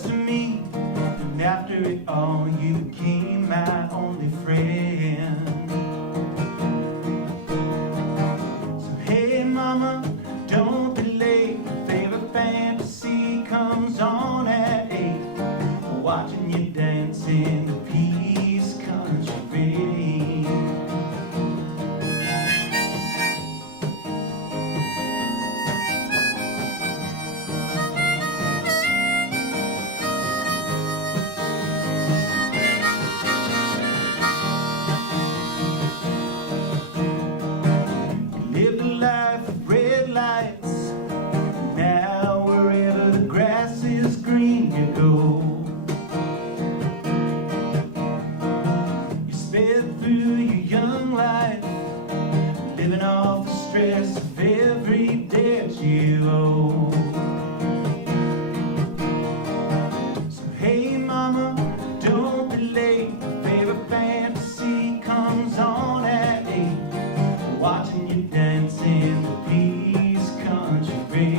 much to me, and after it all you became my only friend. So hey mama, don't be late, favorite fantasy comes on at 8, watching you dance in the peace country. Lived a life of red lights, now wherever the grass is green you go. You sped through your young life, living off the stress of every debt you owe. So hey mama, don't be late, favorite fantasy comes on at 8, watching you dance in the peace country.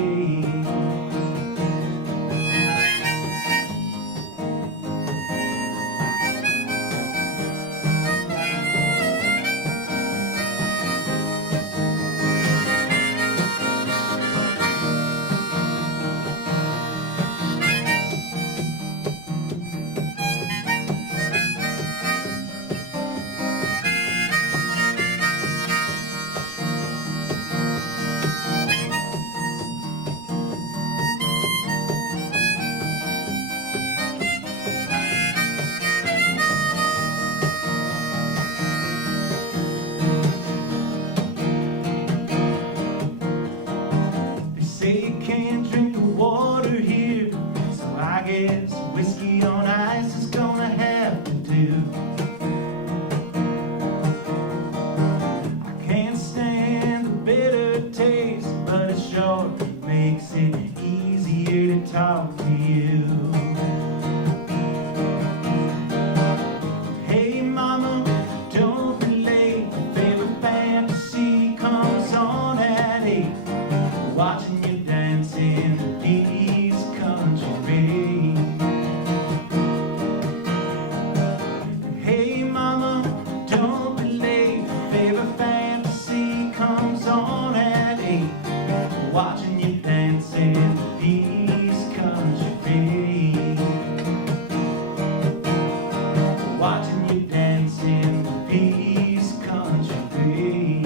They say you can't drink the water here, so I guess whiskey on ice is gonna have to do. I can't stand the bitter taste, but it sure makes it easier to talk to you. Hey mama, don't be late, favorite fantasy comes on at 8, watching you dance in the peace country. Hey mama, don't be late, favorite fantasy comes on at 8, watching you dance in the peace country. Watching you dance in the peace country.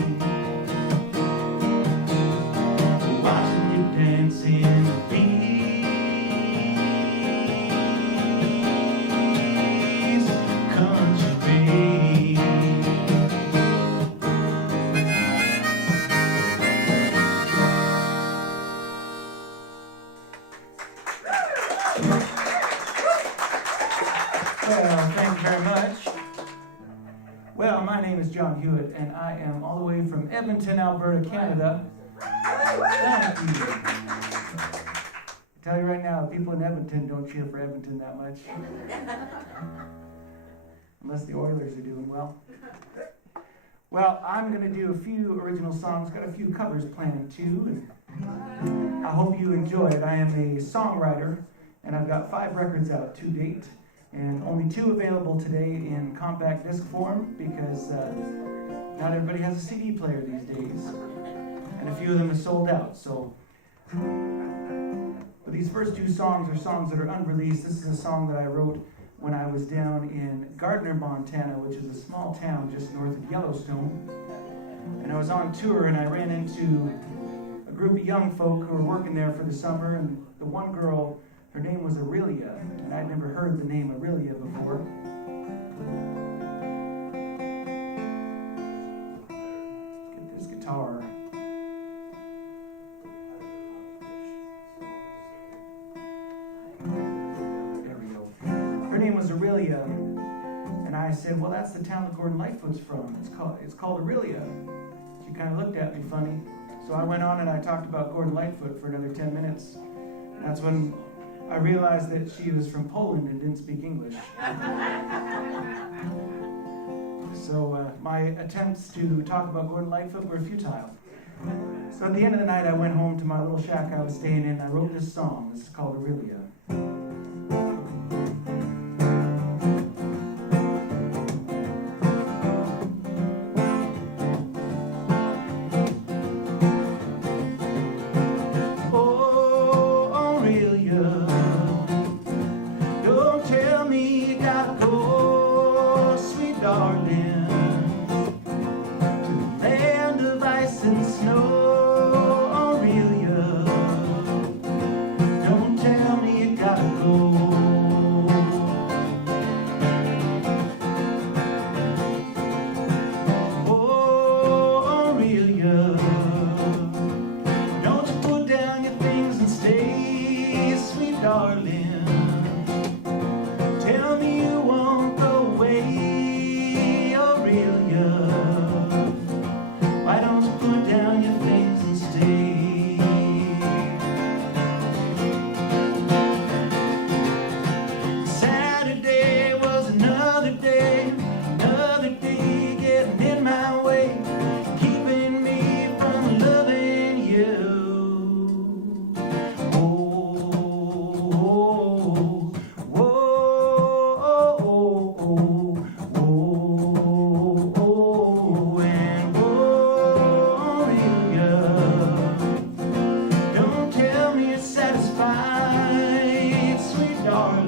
Watching you dance in the peace country. Well, thank you very much. Well, my name is John Hewitt, and I am all the way from Edmonton, Alberta, Canada. Thank you. I tell you right now, people in Edmonton don't cheer for Edmonton that much. Unless the Oilers are doing well. Well, I'm going to do a few original songs, got a few covers planned too, and I hope you enjoy it. I am a songwriter, and I've got 5 records out to date, and only 2 available today in compact disc form, because not everybody has a CD player these days, and a few of them are sold out. So, but these first 2 songs are songs that are unreleased. This is a song that I wrote when I was down in Gardner, Montana, which is a small town just north of Yellowstone. And I was on tour, and I ran into a group of young folk who were working there for the summer, and the one girl, her name was Aurelia, and I'd never heard the name Aurelia before. Let's get this guitar. There we go. Her name was Aurelia, and I said, well, that's the town that Gordon Lightfoot's from. It's called Aurelia. She kind of looked at me funny. So I went on and I talked about Gordon Lightfoot for another 10 minutes. That's when I realized that she was from Poland and didn't speak English. So my attempts to talk about Gordon Lightfoot were futile. So at the end of the night, I went home to my little shack I was staying in. I wrote this song. This is called Aurelia.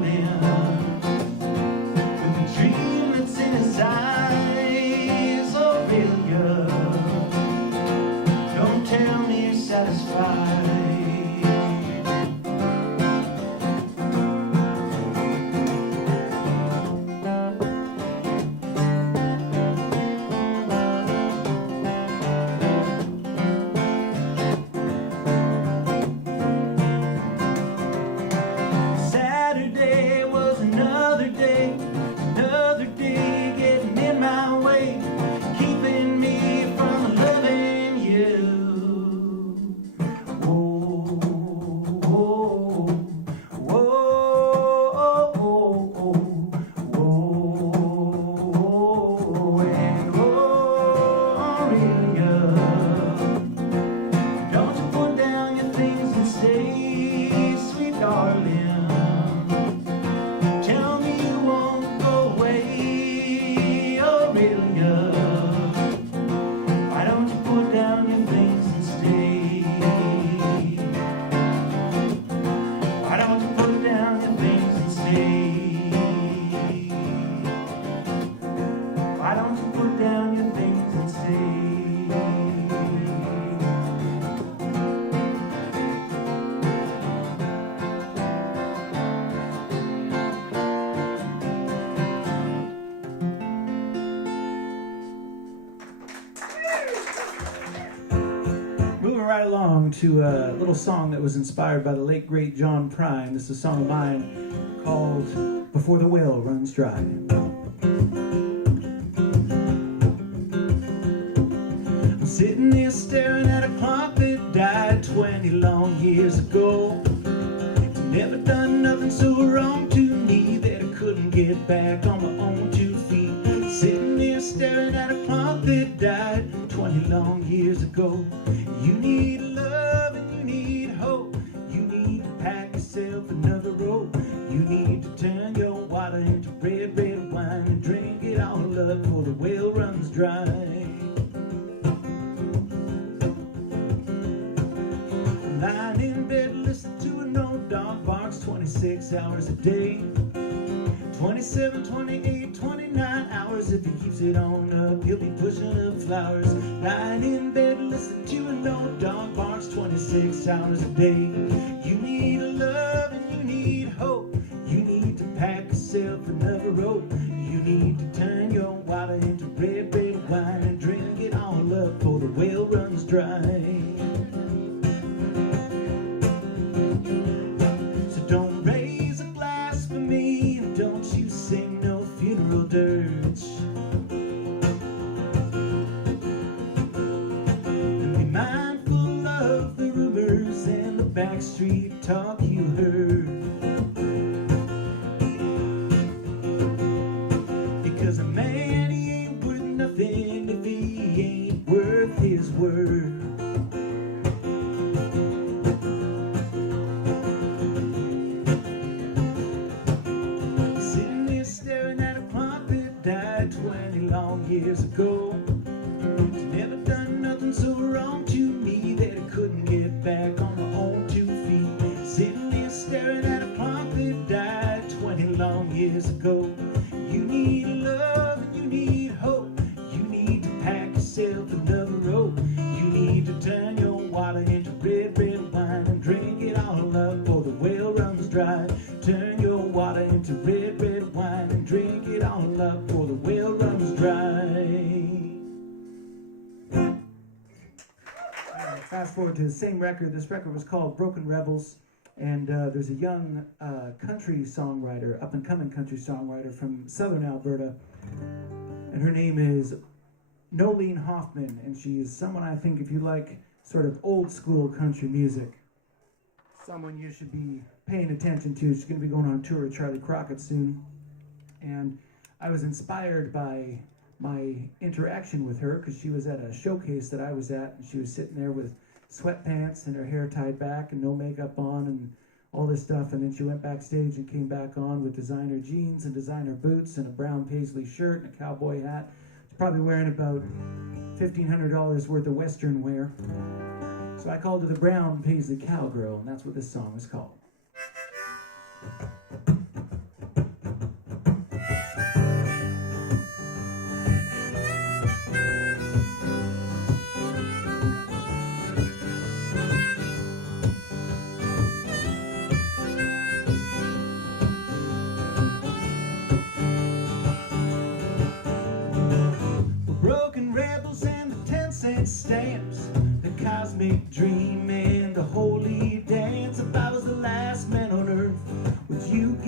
darling, with the dream that's in his eyes. Aurelia, don't tell me you're satisfied. Right along to a little song that was inspired by the late great John Prine. This is a song of mine called Before the Well Runs Dry. I'm sitting there staring at a clock that died 20 long years ago. It's never done nothing so wrong to me that I couldn't get back on my own 2 feet. Sitting there staring at a clock that died 20 long years ago. You need love and you need hope. You need to pack yourself another rope. You need to turn your water into red, red wine and drink it all up before the well runs dry. I'm lying in bed listening to an old dog barks 26 hours a day. 27, 28, 29 hours. If he keeps it on up, he'll be pushing up flowers. Lying in bed listening to an old dog barks 26 hours a day. You need love and you need hope. You need to pack yourself another rope. You need to turn your water into red, red wine and drink it all up before the well runs dry. So don't raise a glass for me, and don't you sing no funeral dirge. And be mindful of the rumors and the backstreet talk you heard. Because a man, he ain't worth nothing if he ain't worth his word. Sitting there staring at a clock that died 20 long years ago. It's never done nothing so wrong to me that I couldn't get back on my own 2 feet. Sitting there staring at a clock that died 20 long years ago. You need love and you need hope. You need to pack yourself another rope. You need to turn your water into red, red wine and drink it all up before the well runs dry. Turn your water into red, red wine and drink it all up before the well runs dry. Fast forward to the same record. This record was called Broken Rebels, and there's a young country songwriter, up-and-coming country songwriter from southern Alberta, and her name is Nolene Hoffman, and she is someone I think, if you like sort of old-school country music, someone you should be paying attention to. She's going to be going on tour with Charlie Crockett soon, and I was inspired by my interaction with her because she was at a showcase that I was at, and she was sitting there with sweatpants and her hair tied back and no makeup on and all this stuff, and then she went backstage and came back on with designer jeans and designer boots and a brown paisley shirt and a cowboy hat. She's probably wearing about $1,500 worth of Western wear. So I called her the Brown Paisley Cowgirl, and that's what this song is called.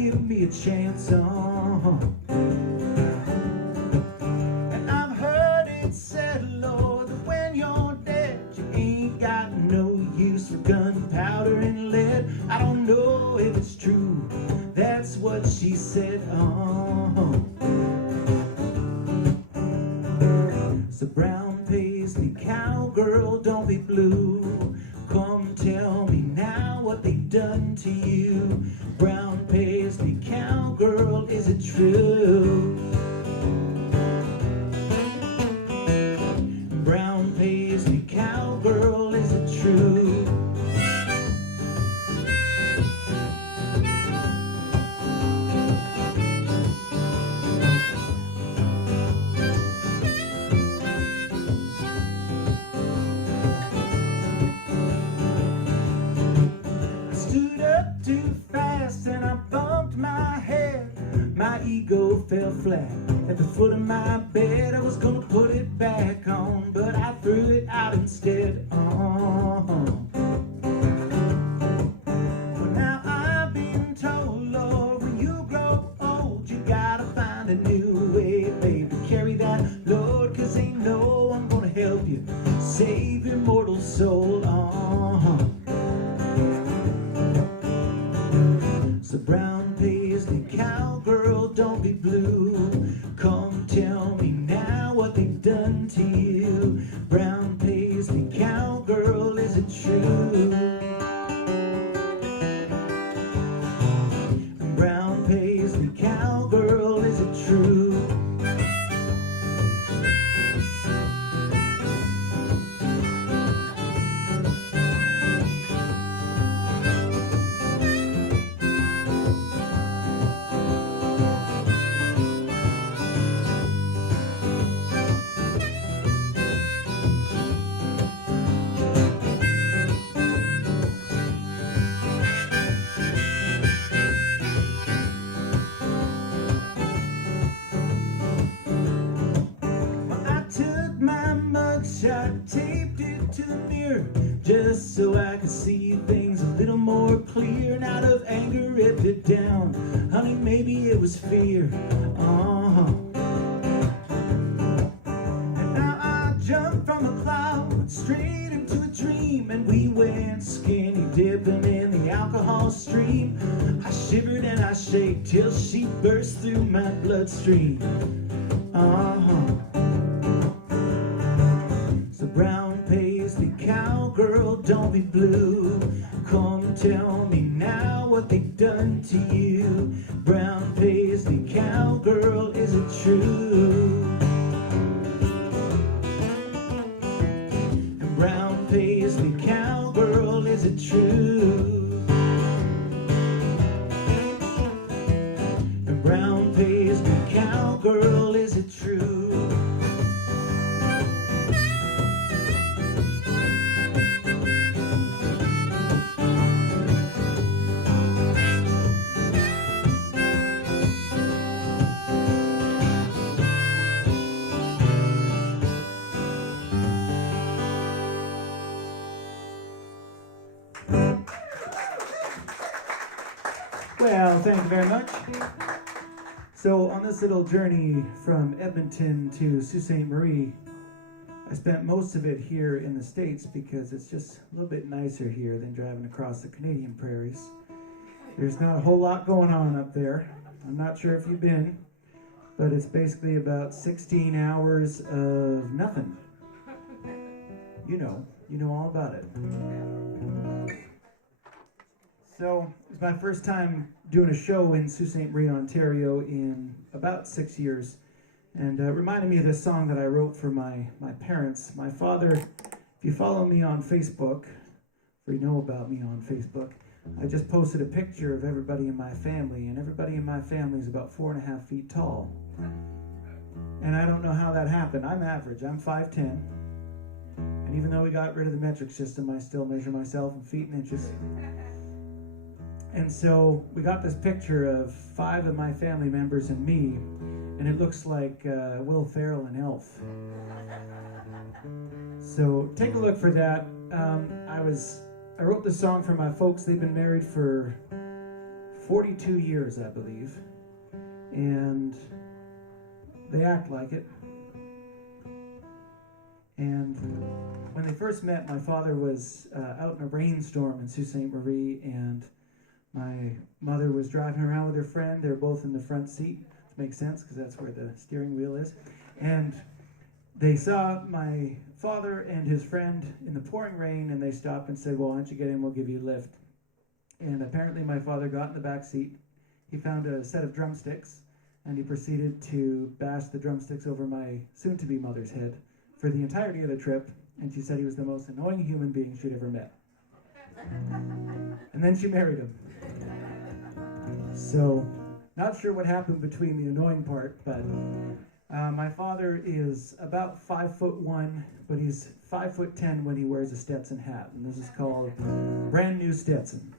give me a chance on. And I've heard it said, Lord, that when you're dead, you ain't got no use for gunpowder and lead. I don't know if it's true, that's what she said. So brown paisley cowgirl, don't be blue. Come tell me now what they've done to you. Brown paisley cowgirl, is it true? Brown paisley cowgirl, is it true? Too fast and I bumped my head. My ego fell flat at the foot of my bed. I was gonna put it back on, but I threw it out instead. Well, now I've been told, Lord, when you grow old, you gotta find a new way, baby. Carry that load, 'cause ain't no one gonna help you save your mortal soul. So brown paisley cowgirl, don't be blue. Come tell me now what they've done to you. Brown paisley cowgirl, is it true? Brown paisley cowgirl, is it true? I taped it to the mirror just so I could see things a little more clear. And out of anger ripped it down. Honey, maybe it was fear. And now I jumped from a cloud straight into a dream, and we went skinny dipping in the alcohol stream. I shivered and I shake till she burst through my bloodstream. So brown paisley cowgirl, don't be blue. Come tell me now what they've done to you. Brown paisley cowgirl, is it true? And brown paisley cowgirl, is it true? And brown paisley cowgirl, is it true? Well, thank you very much. So on this little journey from Edmonton to Sault Ste. Marie, I spent most of it here in the States because it's just a little bit nicer here than driving across the Canadian prairies. There's not a whole lot going on up there. I'm not sure if you've been, but it's basically about 16 hours of nothing. You know all about it. So it's my first time doing a show in Sault Ste. Marie, Ontario in about 6 years. And it reminded me of this song that I wrote for my parents. My father, if you follow me on Facebook, or you know about me on Facebook, I just posted a picture of everybody in my family, and everybody in my family is about 4.5 feet tall. And I don't know how that happened. I'm average. I'm 5'10". And even though we got rid of the metric system, I still measure myself in feet and inches. And so we got this picture of 5 of my family members and me, and it looks like Will Ferrell and Elf. So take a look for that. I wrote this song for my folks. They've been married for 42 years, I believe. And they act like it. And when they first met, my father was out in a rainstorm in Sault Ste. Marie, and my mother was driving around with her friend. They were both in the front seat, which makes sense because that's where the steering wheel is. And they saw my father and his friend in the pouring rain, and they stopped and said, well, why don't you get in, we'll give you a lift. And apparently my father got in the back seat. He found a set of drumsticks, and he proceeded to bash the drumsticks over my soon-to-be mother's head for the entirety of the trip, and she said he was the most annoying human being she'd ever met. And then she married him. So, not sure what happened between the annoying part, but my father is about 5'1", but he's 5'10" when he wears a Stetson hat, and this is called Brand New Stetson.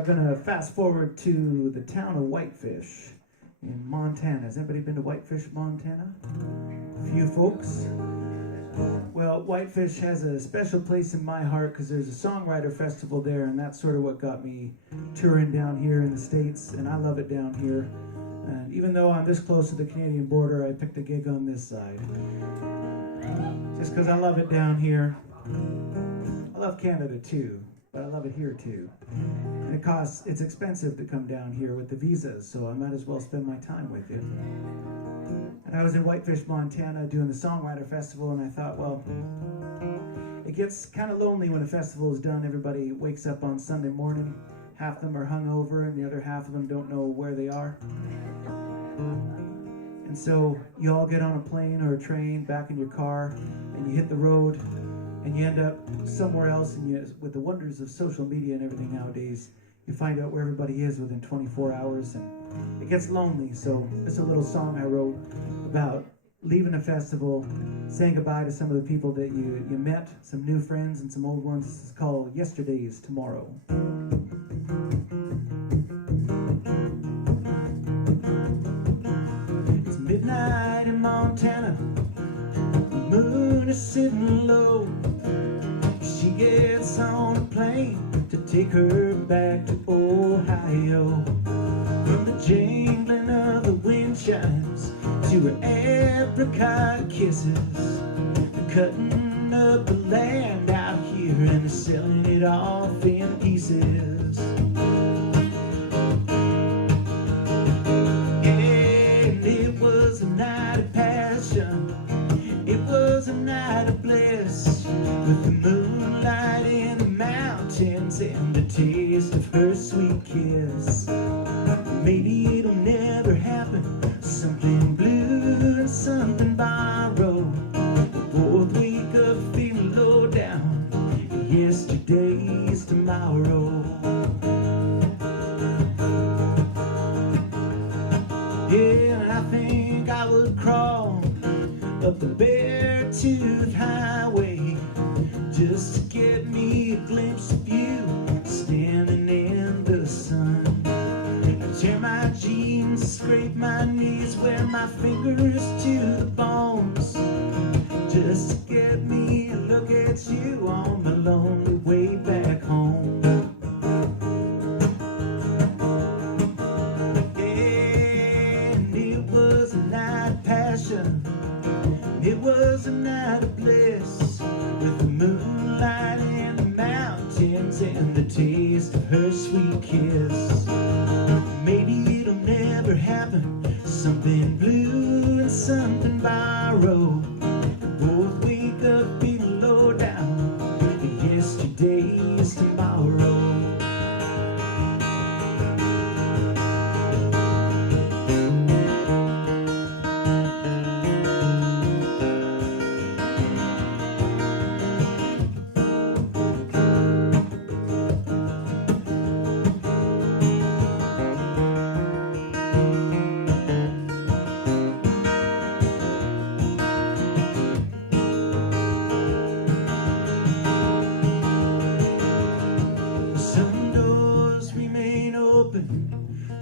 I'm going to fast forward to the town of Whitefish in Montana. Has anybody been to Whitefish, Montana? A few folks. Well, Whitefish has a special place in my heart because there's a songwriter festival there, and that's sort of what got me touring down here in the States, and I love it down here. And even though I'm this close to the Canadian border, I picked a gig on this side. Just because I love it down here. I love Canada too, but I love it here too. And it's expensive to come down here with the visas, so I might as well spend my time with you. And I was in Whitefish, Montana doing the Songwriter Festival, and I thought, well, it gets kind of lonely when a festival is done. Everybody wakes up on Sunday morning. Half of them are hungover, and the other half of them don't know where they are. And so you all get on a plane or a train back in your car, and you hit the road, and you end up somewhere else, and with the wonders of social media and everything nowadays, you find out where everybody is within 24 hours, and it gets lonely. So it's a little song I wrote about leaving a festival, saying goodbye to some of the people that you met, some new friends and some old ones. This is called Yesterday's Tomorrow. It's midnight in Montana, the moon is sitting low. She gets on a plane to take her back to Ohio. From the jangling of the wind chimes to her apricot kisses, they're cutting up the land out here and they're selling it off in pieces. And it was a night of passion, it was a night of bliss, with the moonlight in the mountains and the taste of her sweet kiss. Maybe it'll never happen, something blue and something borrowed. Both wake up feeling low down, and yesterday's tomorrow. Yeah, and I think I would crawl up the bare-toothed highway just to get me a glimpse of you standing in the sun. Tear my jeans, scrape my knees, wear my fingers to the bones, just to get me a look at you on my lonely way back home. And it was a night of passion, it was a night of bliss, with the moonlight in the mountains and the taste of her sweet kiss. Maybe it'll never happen, something blue and something borrowed. Both wake up feeling low down, and yesterday's tomorrow.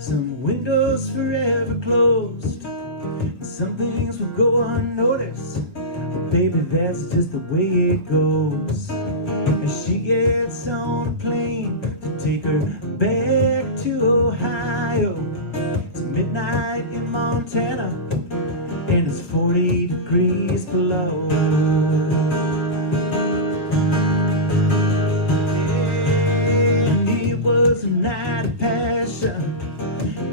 Some windows forever closed, some things will go unnoticed, but baby, that's just the way it goes. As she gets on a plane to take her back to Ohio, it's midnight in Montana, and it's 40 degrees below. And it was a night of passion,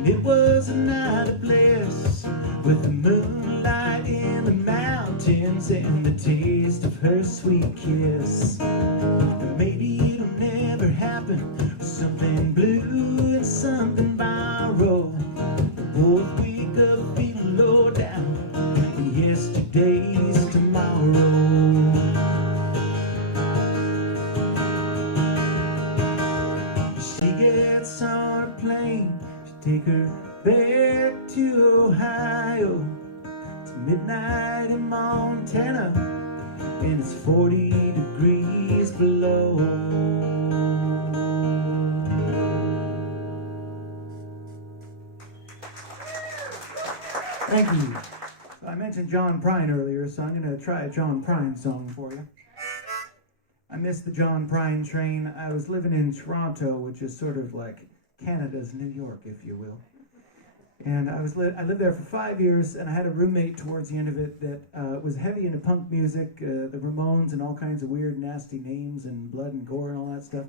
it was a night of bliss, with the moonlight in the mountains and the taste of her sweet kiss. And maybe it'll never happen, something blue and something borrowed. Both wake up feeling low down, and yesterday's tomorrow. She gets on a plane, take her back to Ohio. It's midnight in Montana, and it's 40 degrees below. Thank you. So I mentioned John Prine earlier, so I'm going to try a John Prine song for you. I missed the John Prine train. I was living in Toronto, which is sort of like Canada's New York, if you will. And I lived there for 5 years, and I had a roommate towards the end of it that was heavy into punk music, the Ramones, and all kinds of weird, nasty names, and blood and gore and all that stuff.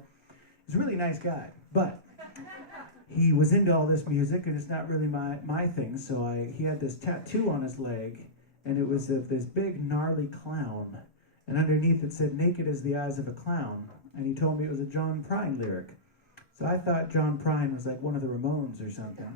He's a really nice guy, but he was into all this music, and it's not really my thing. So he had this tattoo on his leg, and it was of this big, gnarly clown. And underneath it said, "Naked as the eyes of a clown." And he told me it was a John Prine lyric. So I thought John Prine was like one of the Ramones or something.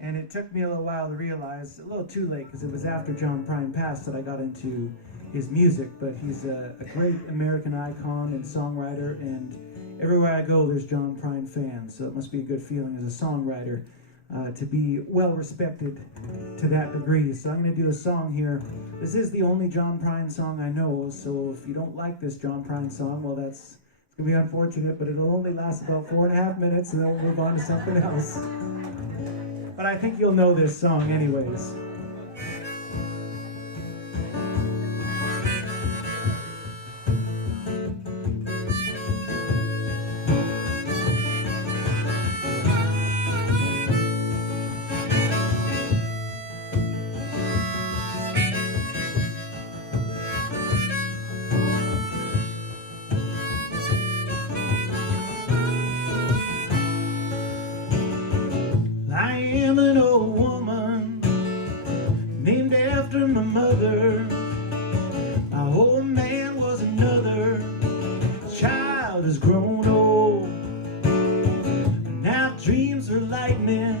And it took me a little while to realize, a little too late, because it was after John Prine passed that I got into his music. But he's a great American icon and songwriter, and everywhere I go there's John Prine fans. So it must be a good feeling as a songwriter to be well respected to that degree. So I'm going to do a song here. This is the only John Prine song I know, so if you don't like this John Prine song, well, it's going to be unfortunate, but it'll only last about 4.5 minutes, and then we'll move on to something else. But I think you'll know this song anyways. I am an old woman named after my mother. My old man was another. Child has grown old. Now dreams were lightning,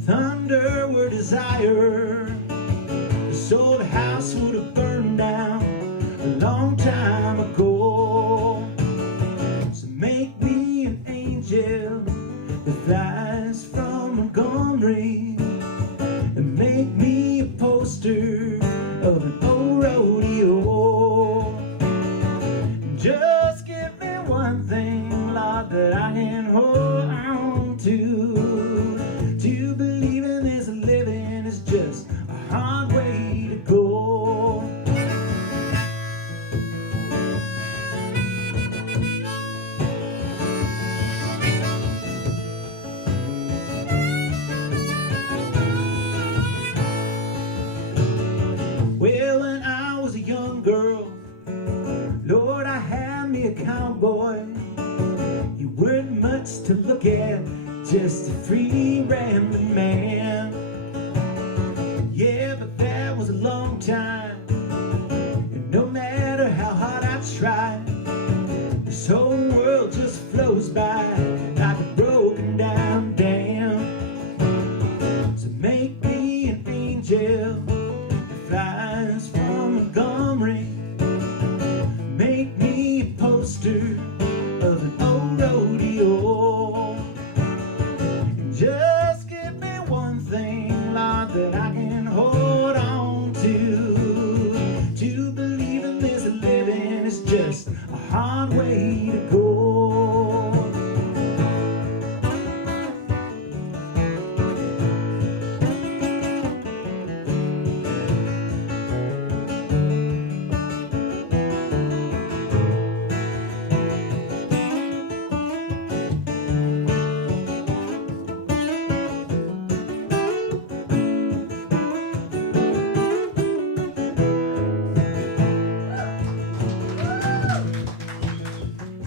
thunder were desire. This old house would have burned down a long time ago. So make me an angel that flies from Montgomery, and make me a poster of an old rodeo. Just give me one thing, Lord, that I can hold on to believe in this living is just a hard way to go. Well, when I was a young girl, Lord, I had me a cowboy. You weren't much to look at, just a free rambling man. Yeah, but that was a long time, and no matter how hard I try, this whole world just flows by like a broken down dam. So make me an angel that flies from Montgomery, make me a poster of an old rodeo. And just give me one thing, Lord, that I can hold on to believe in this living is just a hard way to go.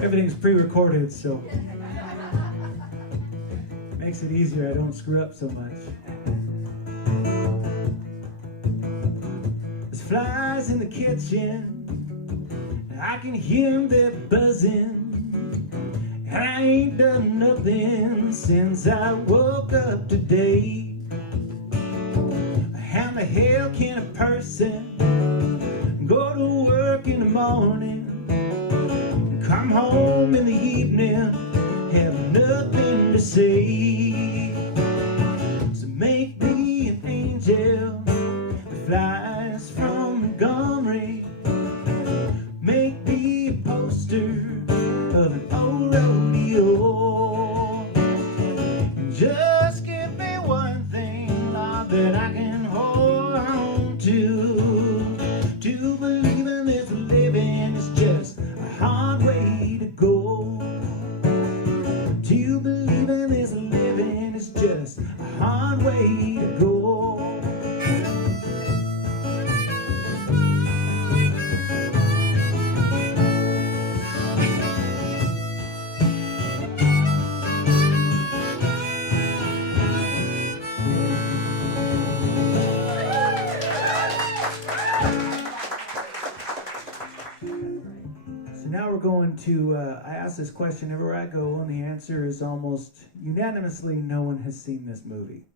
Everything's pre-recorded, so makes it easier. I don't screw up so much. There's flies in the kitchen, I can hear them, they're buzzing. I ain't done nothing since I woke up today. How the hell can a person go to work in the morning, come home in the evening, have nothing to say? So make me an angel that flies from Montgomery, make me a poster of an old rodeo. And Just give me one thing, Lord, that I can hold on to. To believe in this living is just a hard way to go. To believe in this living is just a hard way to go. Now we're going to, I ask this question everywhere I go, and the answer is almost unanimously no one has seen this movie.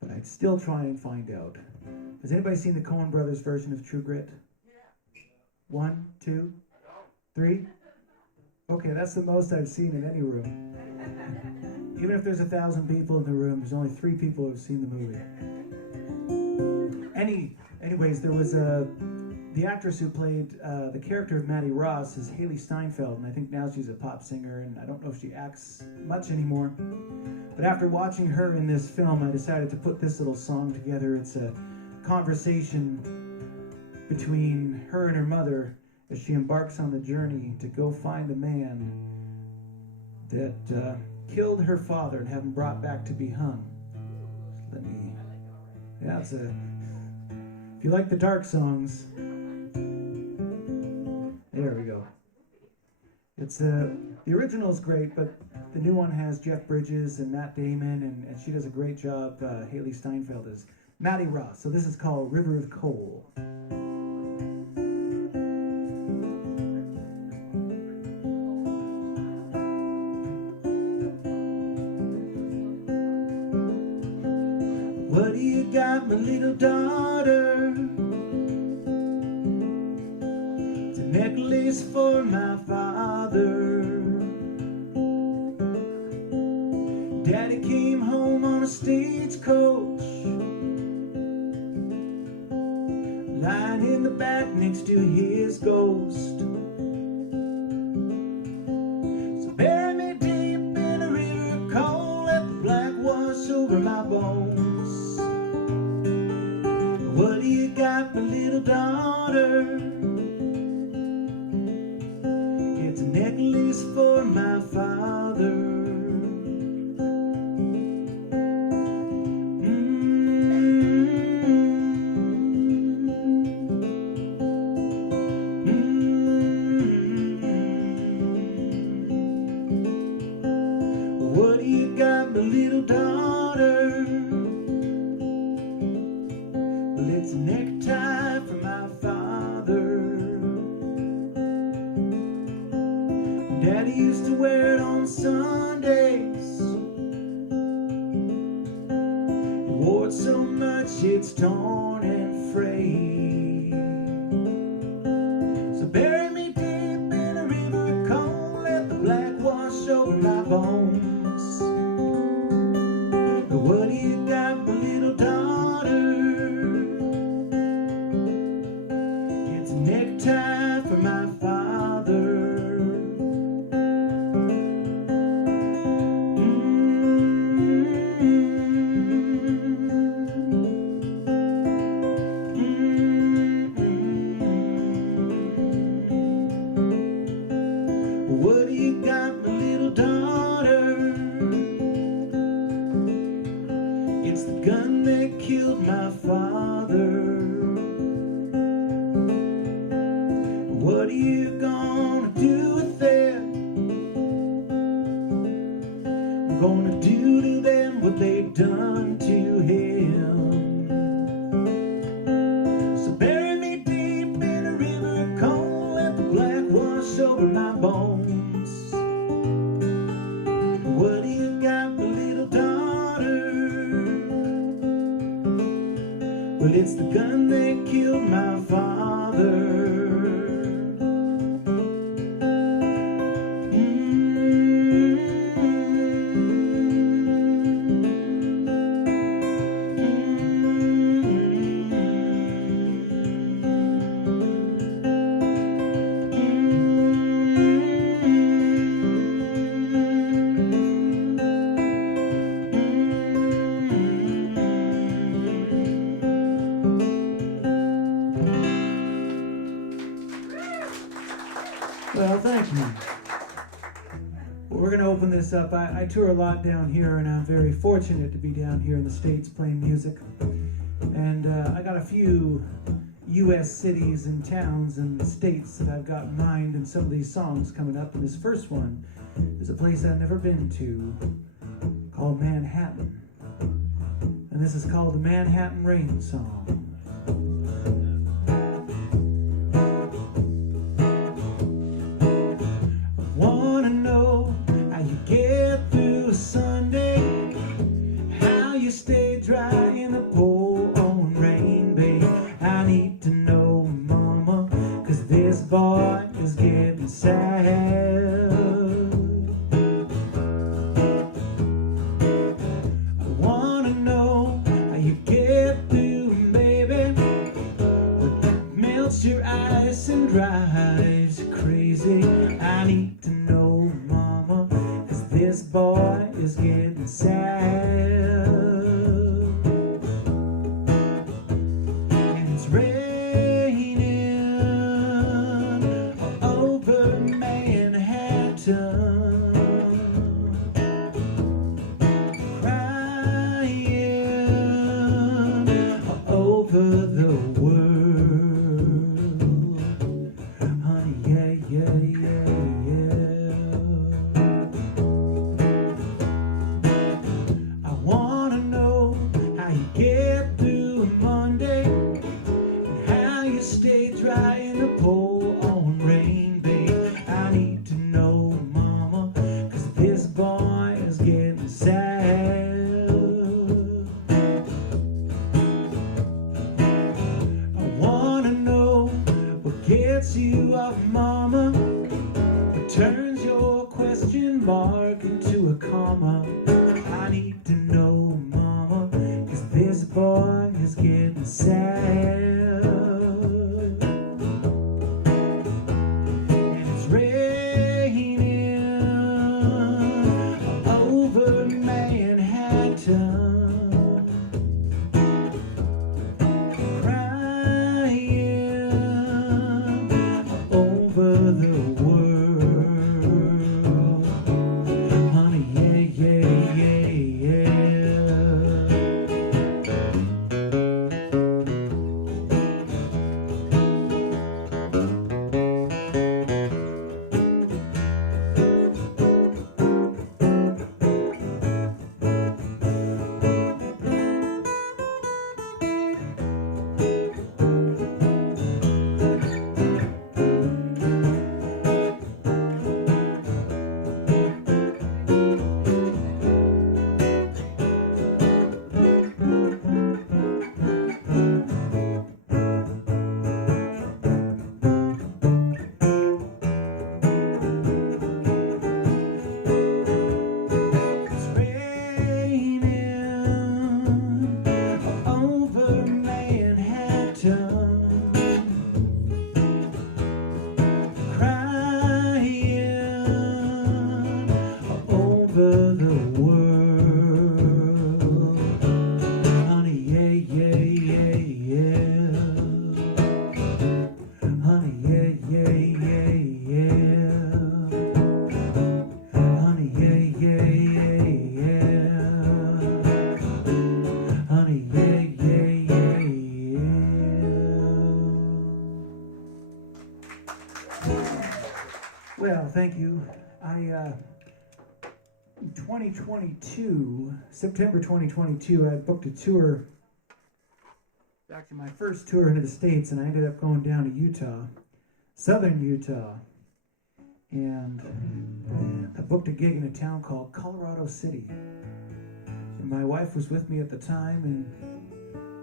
But I'd still try and find out. Has anybody seen the Coen Brothers version of True Grit? 1, 2, 3? Okay, that's the most I've seen in any room. Even if there's 1,000 people in the room, there's only 3 people who have seen the movie. Anyways, there was the actress who played the character of Maddie Ross is Haley Steinfeld, and I think now she's a pop singer, and I don't know if she acts much anymore. But after watching her in this film, I decided to put this little song together. It's a conversation between her and her mother as she embarks on the journey to go find the man that killed her father and have him brought back to be hung. If you like the dark songs, there we go. It's the original is great, but the new one has Jeff Bridges and Matt Damon, and she does a great job. Haley Steinfeld is Maddie Ross. So this is called River of Coal. What do you got, my little daughter? It's a necklace for my father. Daddy came home on a stagecoach, lying in the back next to his ghost. So bury me deep in a river of coal, let the black wash over my bones. What do you got, my little daughter? It's a necklace for my father. What do you got, my little daughter? Well, it's a necktie for my father. Daddy used to wear it on Sundays. He wore it so much it's torn and frayed. So bury me deep in a river of coal, let the black wash over my bones. What do you got, my little daughter? It's a necktie for my father. What do you got, my little daughter? It's the gun that killed my father. What are you gonna do with it? I'm gonna do to them what they've done to him. So bury me deep in a river of coal, let the black wash over my bones. What do you got, my little daughter? Well, it's the gun that killed my father. Well, we're going to open this up. I tour a lot down here, and I'm very fortunate to be down here in the States playing music. And I got a few U.S. cities and towns and states that I've got in mind in some of these songs coming up. And this first one is a place I've never been to called Manhattan. And this is called the Manhattan Rain Song. Get through Sunday, how you stay dry in the pouring rain, babe. I need to know, mama, 'cause this boy is getting sad. I wanna know how you get through, baby, what melts your ice and drives you crazy. I need to know, mama, this boy is getting sad. And it's raining all over Manhattan, crying all over the world. Honey, yeah, yeah, yeah, yeah. Get through Monday, and how you stay dry in the pouring rain, babe. I need to know, mama, 'cause this boy is getting sad. I wanna know what gets you up, mama, what turns your question mark into a comma. I need to know, mama, this boy is getting sad. And it's raining all over Manhattan, crying all over the world. Honey, yeah, yeah, yeah, yeah. Well, thank you. In 2022, September 2022, I booked a tour, actually my first tour into the States, and I ended up going down to Utah, southern Utah, and I booked a gig in a town called Colorado City. And my wife was with me at the time, and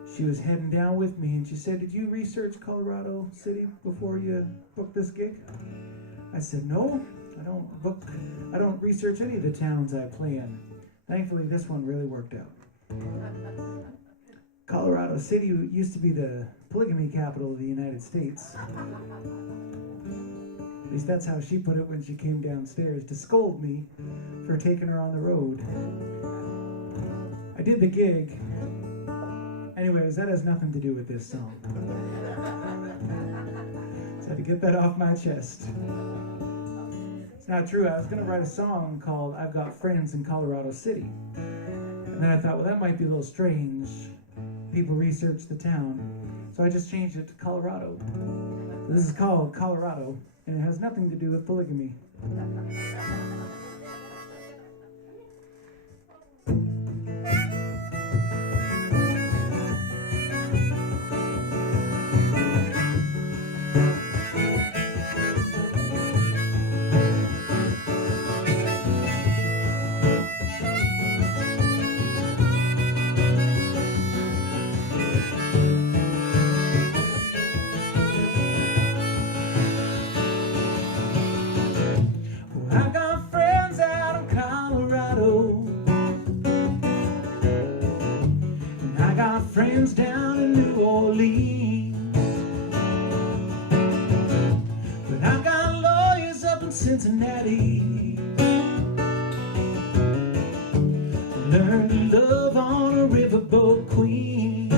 she was heading down with me, and she said, "Did you research Colorado City before you booked this gig?" I said, "No, I don't research any of the towns I play in." Thankfully, this one really worked out. Colorado City used to be the polygamy capital of the United States. At least that's how she put it when she came downstairs to scold me for taking her on the road. I did the gig. Anyways, that has nothing to do with this song. So I had to get that off my chest. not true. I was going to write a song called I've Got Friends in Colorado City. And then I thought, well, that might be a little strange. People research the town. So I just changed it to Colorado. So this is called Colorado, and it has nothing to do with polygamy. I got friends out in Colorado, and I got friends down in New Orleans, but I got lawyers up in Cincinnati. Learned to love on a riverboat queen.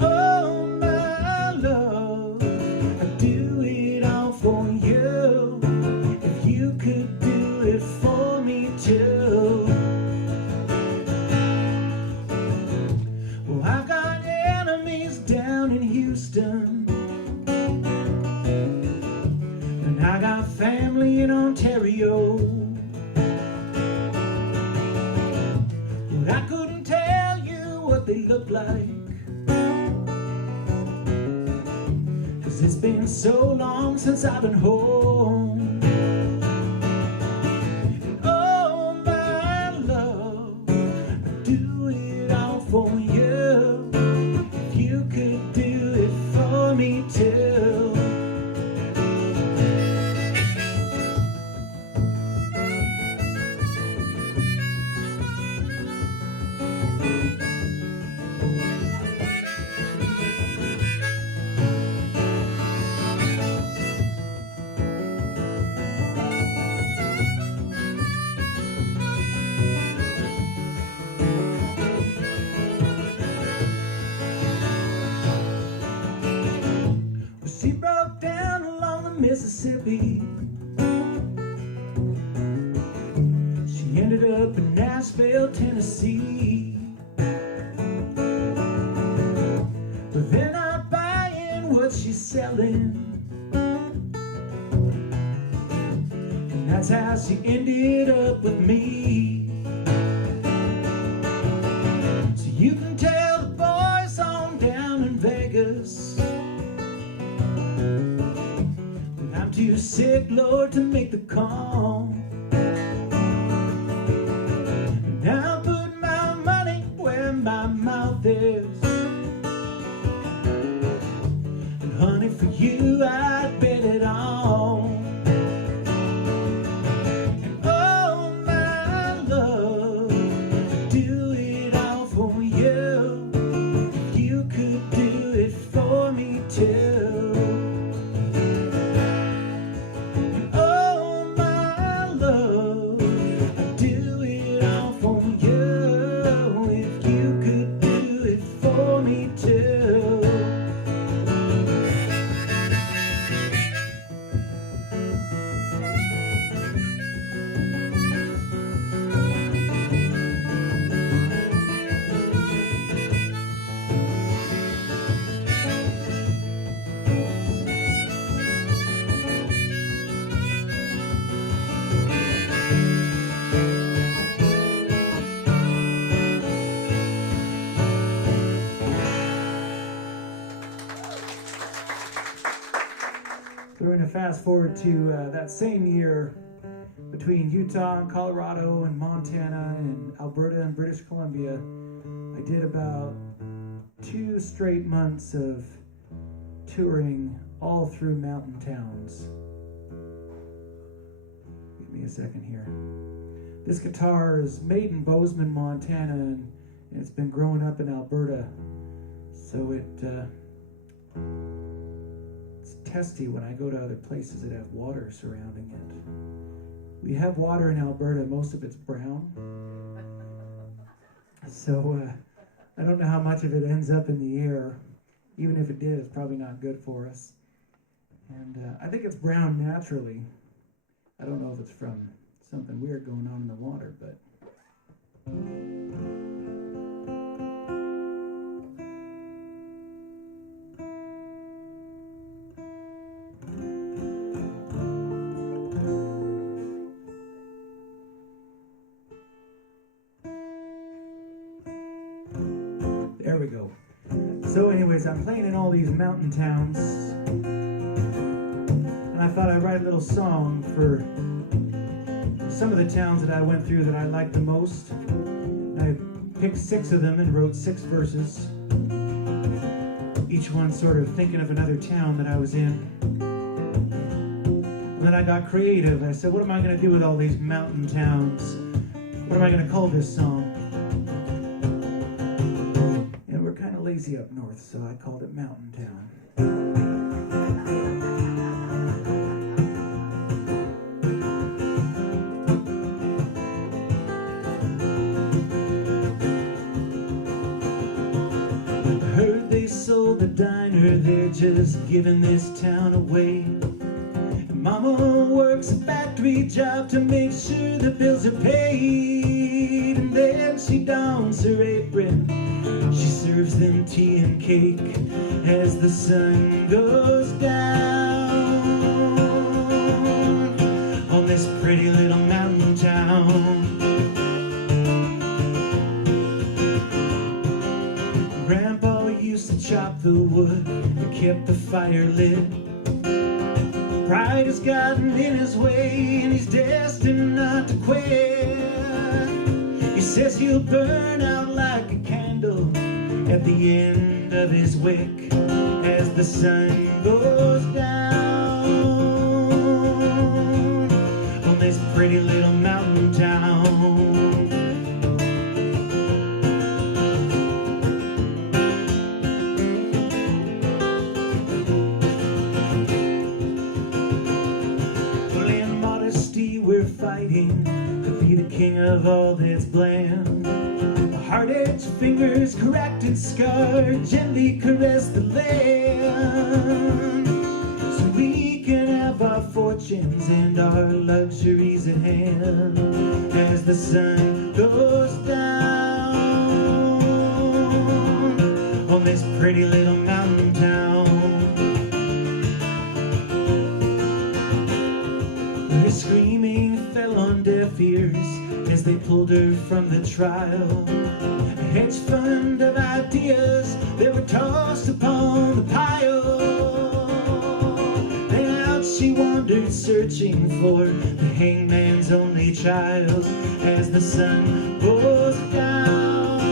Oh, my love, I'd do it all for you. If you could do it for me too. Well, I've got enemies down in Houston, and I got family in Ontario. But I couldn't tell you what they look like, 'cause it's been so long since I've been home. Oh, my love, I'd do it all for you. If you could do it for me too. She broke down along the Mississippi. She ended up in Nashville, Tennessee. But they're not buying what she's selling, and that's how she ended up with me. So you can tell the boys on down in Vegas I'm too sick, Lord, to make the call. And I'll put my money where my mouth is. And honey, for you I'd bet it all. Oh, my love, I'd do it all for you. If you could do it for me too. We're going to fast forward to that same year between Utah and Colorado and Montana and Alberta and British Columbia. I did about 2 straight months of touring all through mountain towns. Give me a second here. This guitar is made in Bozeman, Montana, and it's been growing up in Alberta. So it's testy when I go to other places that have water surrounding it. We have water in Alberta, most of it's brown. So I don't know how much of it ends up in the air. Even if it did, it's probably not good for us. And I think it's brown naturally. I don't know if it's from something weird going on in the water, but... There we go. So anyways, I'm playing in all these mountain towns, and I thought I'd write a little song for some of the towns that I went through that I liked the most. I picked 6 of them and wrote 6 verses, each one sort of thinking of another town that I was in. And then I got creative. I said, what am I going to do with all these mountain towns? What am I going to call this song? Lazy up north, so I called it Mountain Town. I heard they sold the diner, they're just giving this town away. And Mama works a factory job to make sure the bills are paid. And then she dons her apron, she serves them tea and cake as the sun goes down on this pretty little mountain town. Grandpa used to chop the wood and kept the fire lit. Pride has gotten in his way and he's destined not to quit. He says he'll burn out like a candle at the end of his wick as the sun goes down on this pretty little mountain town. Well, in modesty we're fighting to be the king of all that's bland. Hard-edged fingers, cracked and scarred, gently caress the land, so we can have our fortunes and our luxuries at hand as the sun goes down on this pretty little mountain town. Her screaming fell on deaf ears as they pulled her from the trial. A hedge fund of ideas, they were tossed upon the pile. Then out she wandered, searching for the hangman's only child as the sun goes down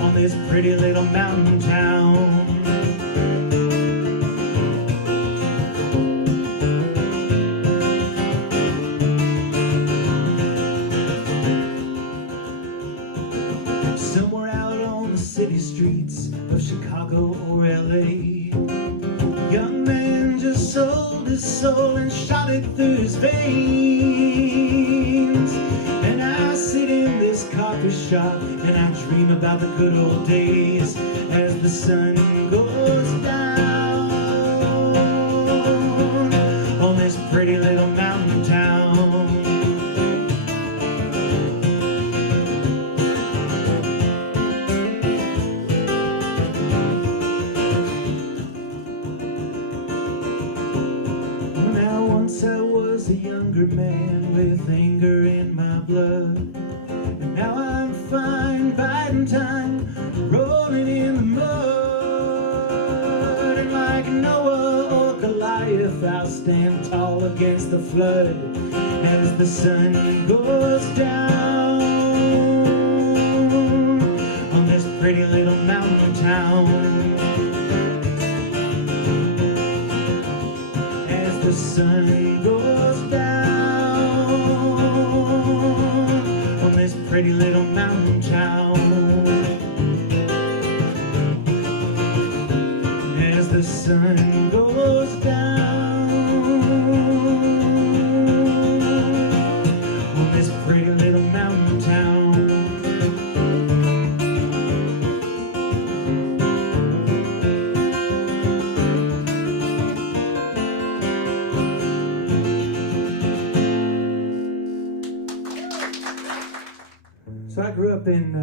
on this pretty little mountain town. Somewhere out on the city streets of Chicago or LA, a young man just sold his soul and shot it through his veins. And I sit in this coffee shop and I dream about the good old days as the sun goes down on this pretty little mountain town. I was a younger man with anger in my blood, and now I'm fine, biding time, rolling in the mud. And like Noah or Goliath, I'll stand tall against the flood as the sun goes down on this pretty little mountain town. The sun goes down on this pretty little mountain town. As the sun goes down on this pretty little mountain town. So I grew up in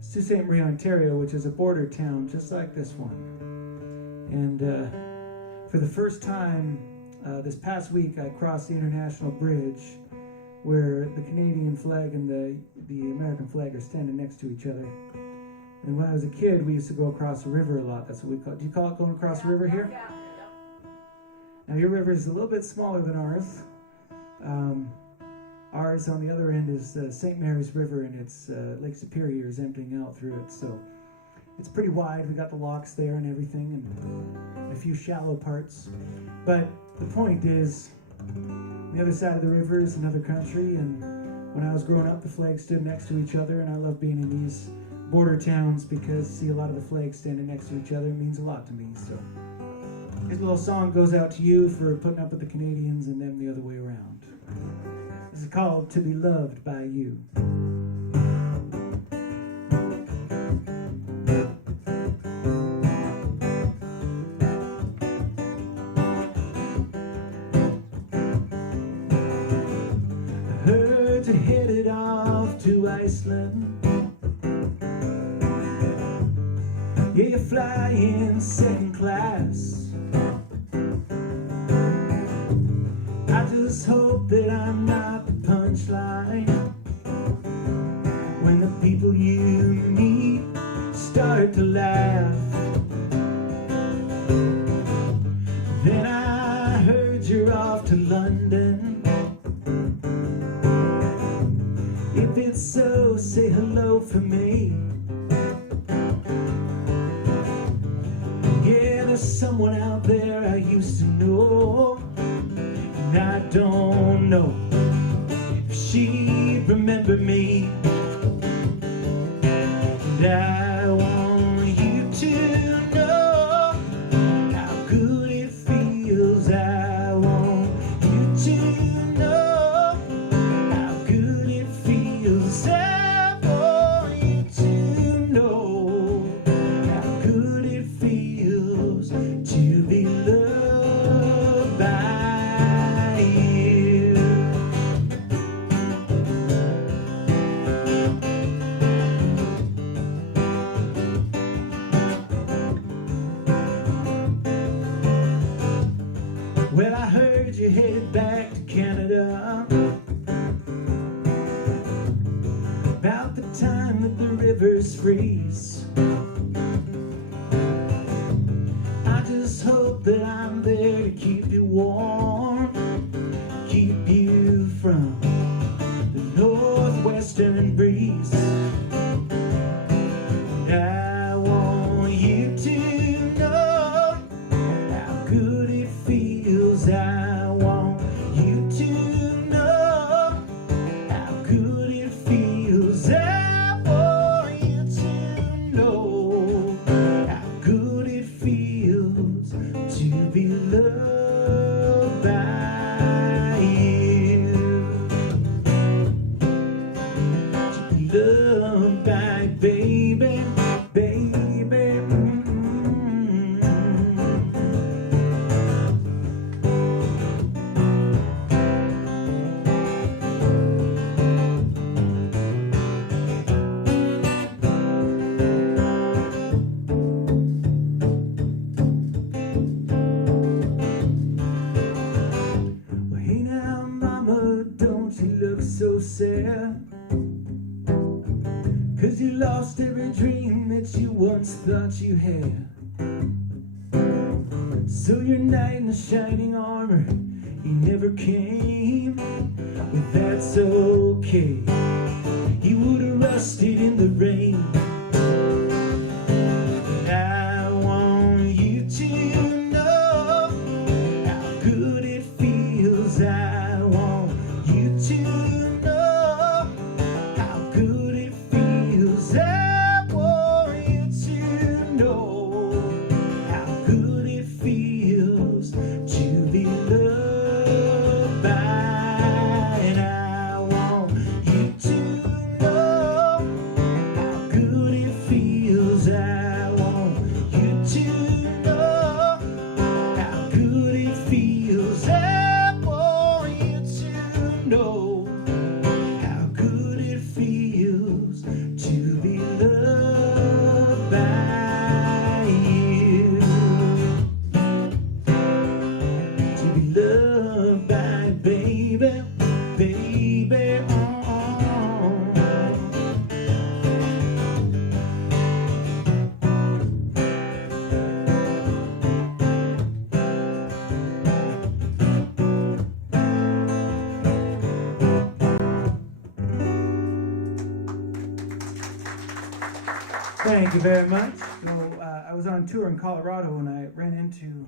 Sault Ste. Marie, Ontario, which is a border town just like this one. And for the first time this past week, I crossed the International Bridge where the Canadian flag and the American flag are standing next to each other. And when I was a kid, we used to go across the river a lot. That's what we call it. Do you call it going across the river here? Yeah. Now, your river is a little bit smaller than ours. Ours, on the other end, is St. Mary's River, and it's Lake Superior is emptying out through it. So it's pretty wide. We got the locks there and everything, and a few shallow parts. But the point is, the other side of the river is another country, and when I was growing up, the flags stood next to each other, and I love being in these border towns because see a lot of the flags standing next to each other means a lot to me. So this little song goes out to you for putting up with the Canadians and them the other way around. This is called To Be Loved by You. I heard you headed off to Iceland. Yeah, you're flying second class. I just hope that I'm not the punchline when the people you meet start to laugh. Then I heard you're off to London. If it's so, say hello for me. There's someone out there I used to know, and I don't know if she'd remember me. And I want you to know how good it feels. I want you to know how good it feels. I want you to know how good it feels to be loved by you. Well, I heard you headed back to Canada about the time that the rivers freeze. I just hope that I'm there to keep you warm, keep you from the northwestern breeze. And I want you to know how good it feels. I want you to know how good it feels. I want you to know how good it feels to be loved by you. To be loved by baby, baby. Well, hey now, mama, don't you look so sad? 'Cause you lost every dream that you once thought you had. So your knight in the shining armor, he never came. But that's okay, he would have rusted in the rain. I want you to know how good it feels. I want you to know how good it feels. I want you to know how good it feels to be loved by. And I want you to know how Thank you very much. So I was on tour in Colorado and I ran into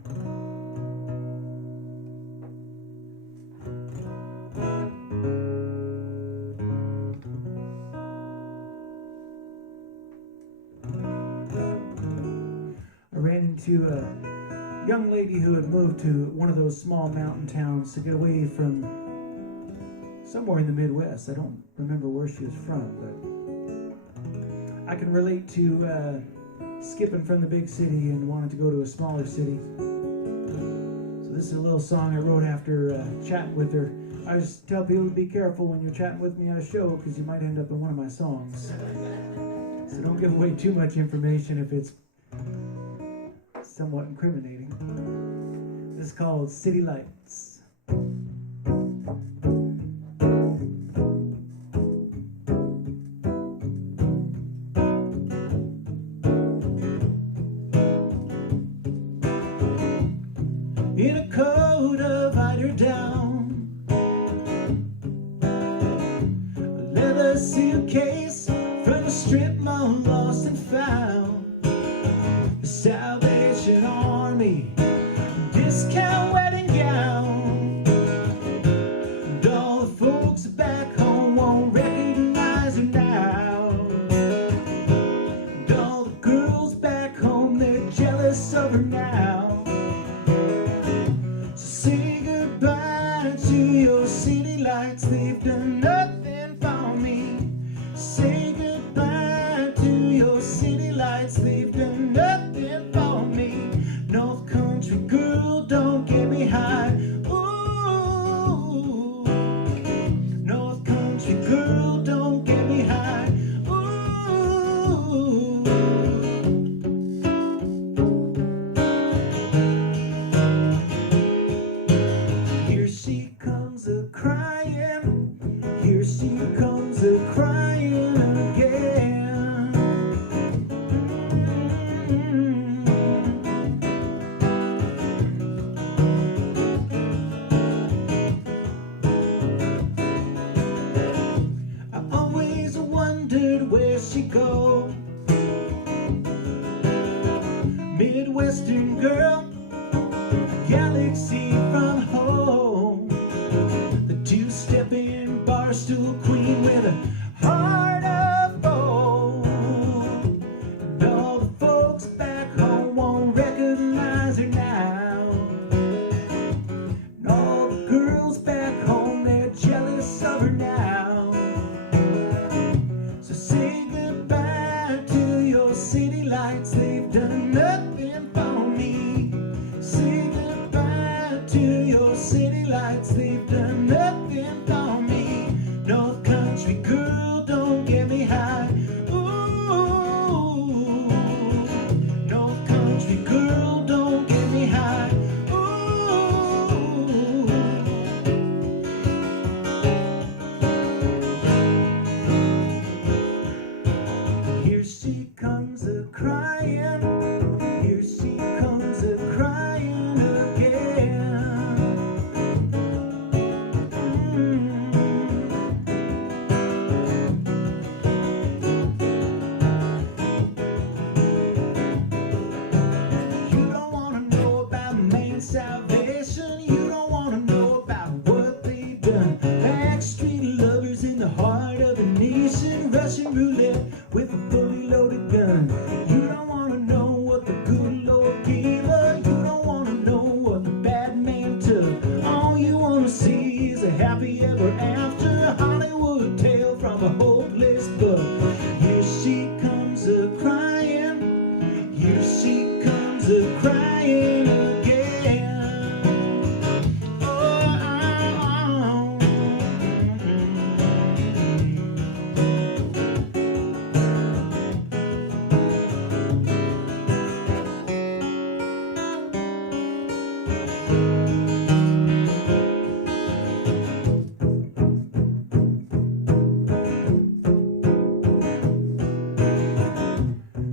a young lady who had moved to one of those small mountain towns to get away from somewhere in the Midwest. I don't remember where she was from, but I can relate to skipping from the big city and wanting to go to a smaller city. So this is a little song I wrote after chatting with her. I just tell people to be careful when you're chatting with me at a show because you might end up in one of my songs. So don't give away too much information if it's somewhat incriminating. This is called City Lights. In a coat of eider down, a leather suitcase from the strip mall lost and found, the Salvation Army discount wedding gown, and all the folks back home won't recognize her now, and all the girls back home, they're jealous of her now. Say goodbye to your city lights, they've done nothing for me. Say goodbye to your city lights, they've done nothing for me. North Country girl, don't get me high. Ooh, North Country girl, don't get me high. Ooh. Here she comes a-crying, here she comes a-crying again. I always wondered where she go, Midwestern girl, a galaxy from home, the two-stepping barstool queen with a heart of gold, and all the folks back home won't recognize her now, and all the girls back home, they're jealous of her now. So say goodbye to your city lights, they've done nothing for me. Say goodbye to your city lights, they've done nothing for me. North Country girl, don't get me high. Ooh, North Country girl, don't get me high. Ooh. Here she comes a-crying, here she comes a-crying again. You don't want to know about man's salvation, you don't want to know about what they've done. Backstreet lovers in the heart of the nation, Russian roulette with a fully loaded gun. You don't want to know what the good Lord gave her, you don't want to know what the bad man took. All you want to see is a happy ever after, Hollywood tale from a hopeless book. Here she comes a-crying, here she comes a-crying again. Oh,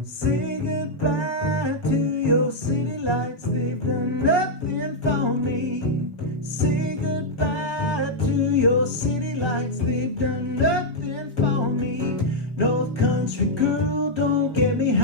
say goodbye to your city lights, they've done nothing for me. Say goodbye to your city lights, they've done nothing for me. North Country girl, don't get me high.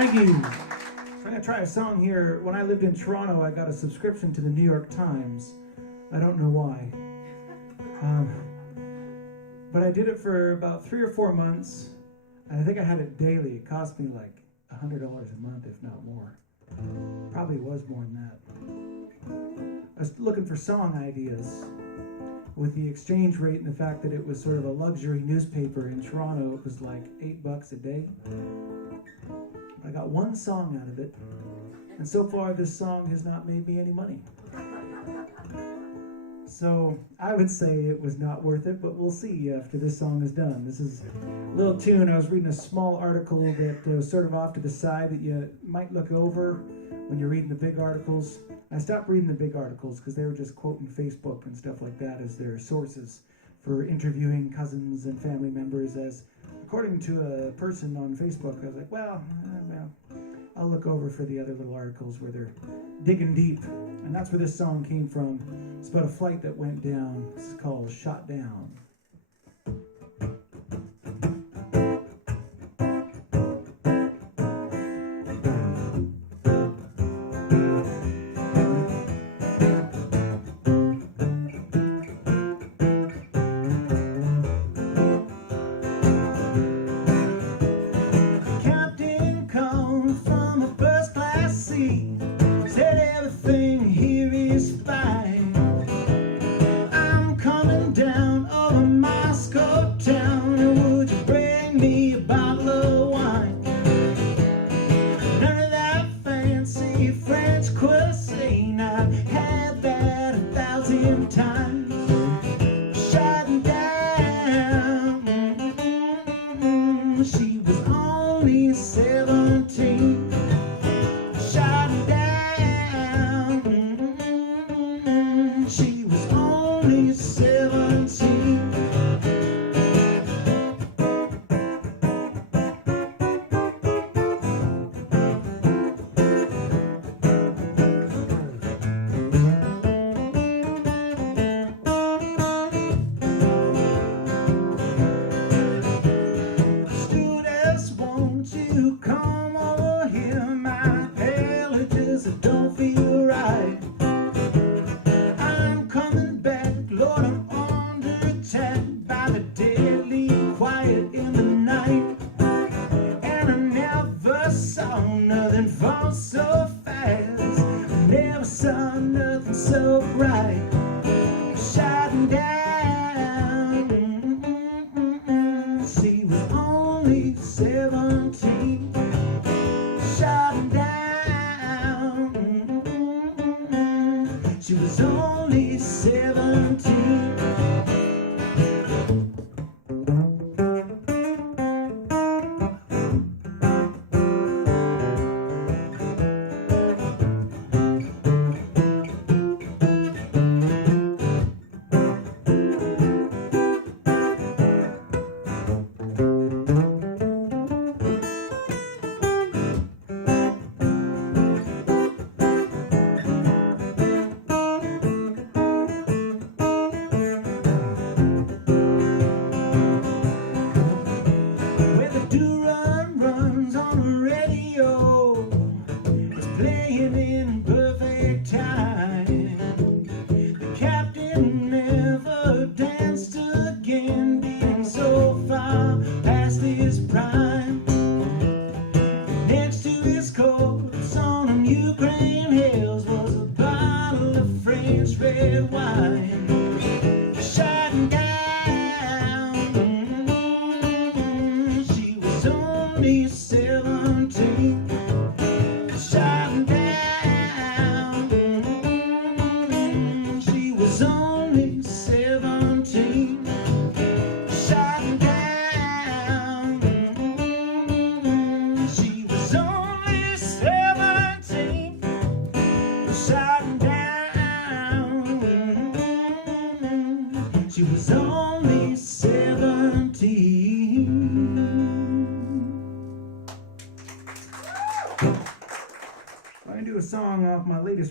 Thank you. So I'm going to try a song here. When I lived in Toronto, I got a subscription to the New York Times. I don't know why. But I did it for about 3 or 4 months. And I think I had it daily. It cost me like $100 a month, if not more. Probably was more than that. I was looking for song ideas. With the exchange rate and the fact that it was sort of a luxury newspaper in Toronto, it was like $8 a day. I got one song out of it, and so far this song has not made me any money. So I would say it was not worth it, but we'll see after this song is done. This is a little tune. I was reading a small article that was sort of off to the side that you might look over when you're reading the big articles. I stopped reading the big articles because they were just quoting Facebook and stuff like that as their sources for interviewing cousins and family members. As according to a person on Facebook, I was like, well, I'll look over for the other little articles where they're digging deep. And that's where this song came from. It's about a flight that went down. It's called Shot Down.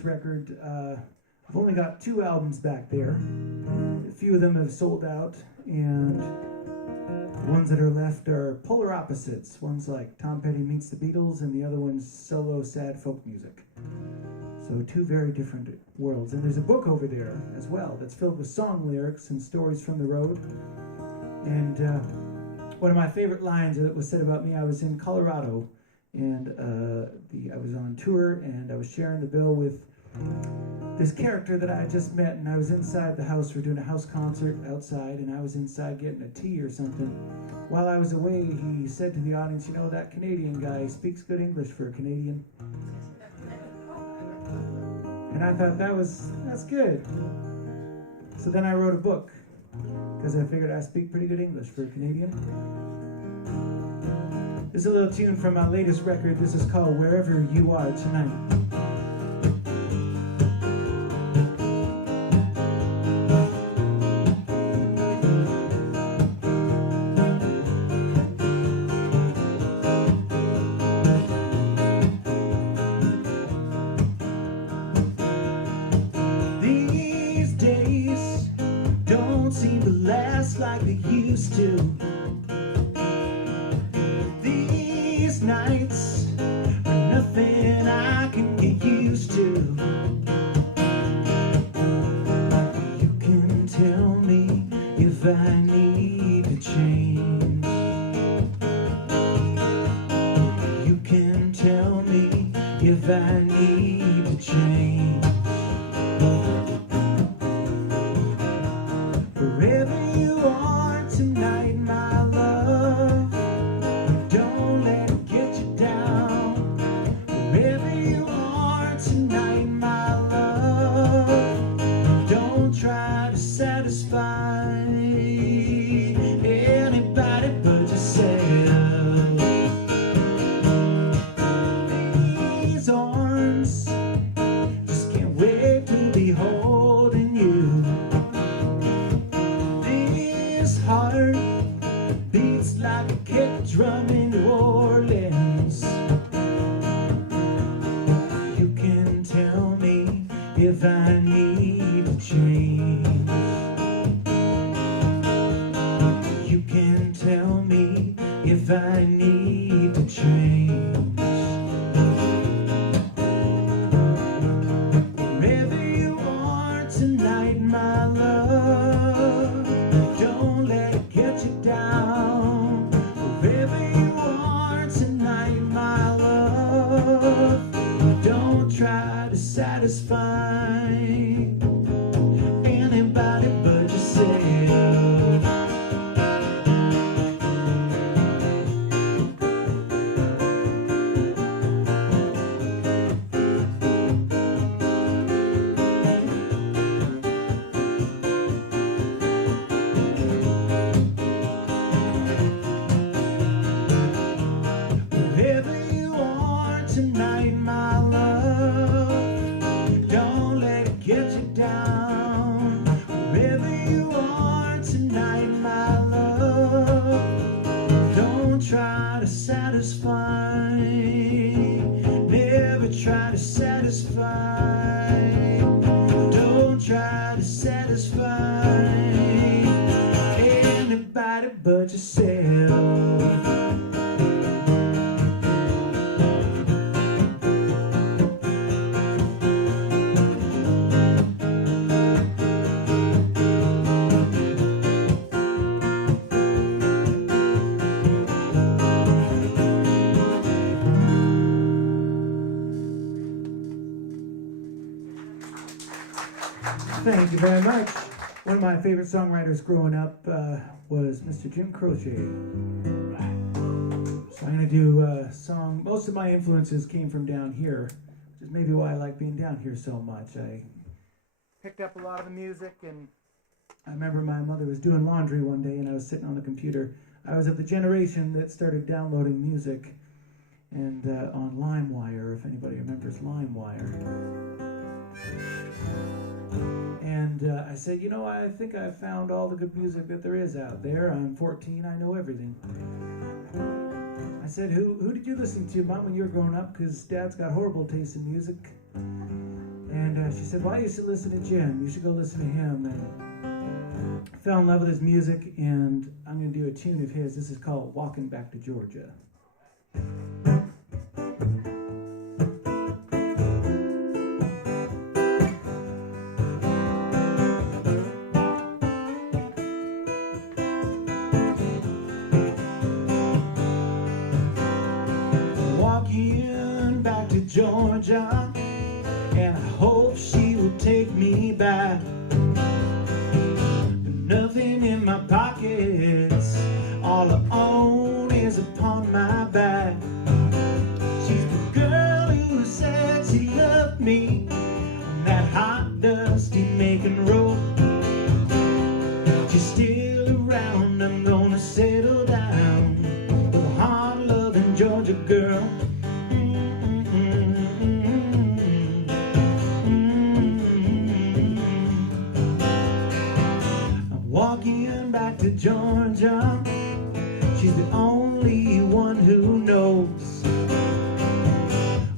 Record. I've only got 2 albums back there. A few of them have sold out, and ones that are left are polar opposites. One's like Tom Petty meets the Beatles, and the other one's solo sad folk music. So two very different worlds. And there's a book over there as well that's filled with song lyrics and stories from the road. And one of my favorite lines that was said about me, I was in Colorado, and I was on tour, and I was sharing the bill with this character that I had just met, and I was inside the house. We're doing a house concert outside, and I was inside getting a tea or something. While I was away, he said to the audience, "You know, that Canadian guy speaks good English for a Canadian." And I thought that's good. So then I wrote a book, because I figured I speak pretty good English for a Canadian. This is a little tune from my latest record. This is called Wherever You Are Tonight. Like they used to. These nights are nothing I can get used to. You can tell me if I need to change. You can tell me if I need to change. Wherever you are tonight, my love, don't let it get you down. Wherever you are tonight, my love, don't try to satisfy anybody but yourself. These arms just can't wait to be holding you. Heart beats like a kick drum in New Orleans. You can tell me if I need to change. You can tell me if I need to change. Wherever you are tonight, my love, don't let it get you down. Wherever you are tonight, my love, don't try to satisfy anybody but yourself. Tonight, my love, don't let it get you down. Wherever you are tonight, my love, don't try to satisfy, never try to satisfy, don't try to satisfy anybody but yourself. Thank you very much. One of my favorite songwriters growing up was Mr. Jim Croce. So I'm going to do a song. Most of my influences came from down here, which is maybe why I like being down here so much. I picked up a lot of the music, and I remember my mother was doing laundry one day, and I was sitting on the computer. I was of the generation that started downloading music and on LimeWire, if anybody remembers LimeWire. And I said, you know, I think I've found all the good music that there is out there. I'm 14, I know everything. I said, who did you listen to, Mom, when you were growing up? Because Dad's got horrible taste in music. And she said, well, I used to listen to Jim. You should go listen to him. And fell in love with his music, and I'm going to do a tune of his. This is called Walking Back to Georgia. Walking back to Georgia, and I hope she will take me back. Nothing in my pockets, all I own is upon my back. She's the girl who said she loved me on that hot, dusty Macon road. She's still around, I'm gonna settle down with a hard-loving Georgia girl. Walking back to Georgia, she's the only one who knows,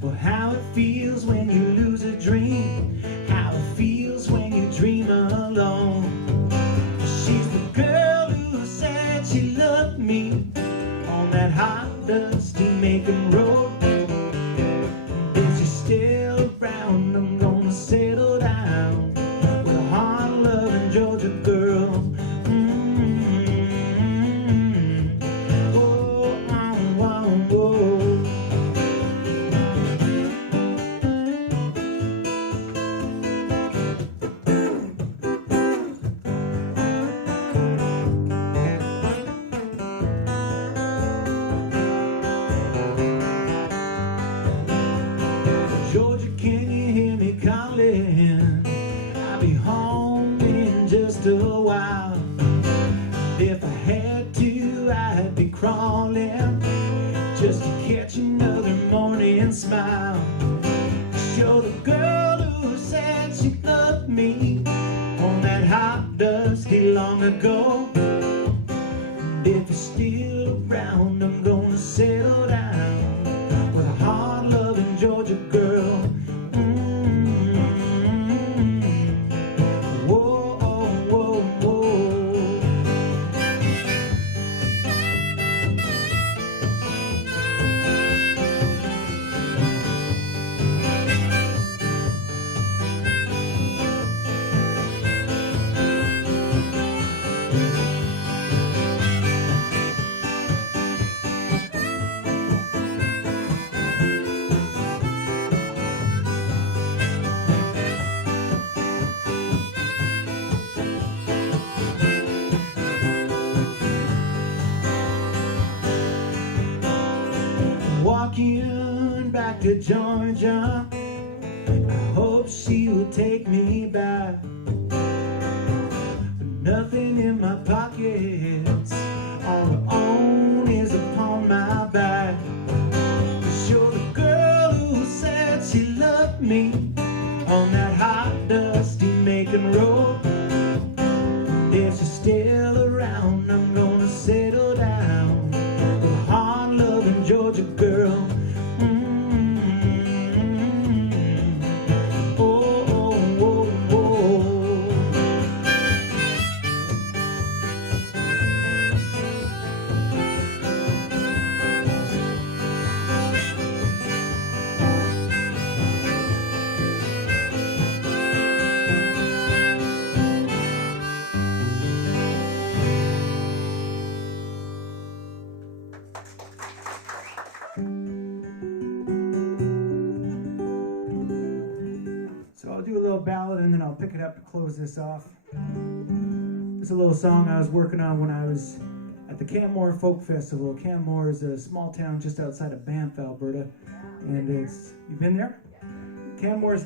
well, how it feels when you lose a dream, how it feels when you dream alone. She's the girl who said she loved me on that hot, dusty Macon road. If she's still around, I'm gonna settle down with a hard-loving Georgia girl. Georgia, can you hear me calling? I'll be home in just a while. If I had to, I'd be crawling just to catch another morning smile. Show the girl who said she loved me on that hot, dusty long ago. If you're still around, I'm gonna settle down with a hard-loving Georgia girl. Whoa, whoa, whoa. Walking back to Georgia, I hope she will take me back. But nothing in my pockets, all I own is upon my back. Show the girl who said she loved me on that hot, dusty Macon road. If she's still around, I'm gonna settle down with a hard-loving Georgia girl. Oh, oh, oh, oh. So I'll do a little ballad and then I'll pick it up to close this off. This is a little song I was working on when I was at the Canmore Folk Festival. Canmore is a small town just outside of Banff, Alberta. And it's, you've been there? Canmore's,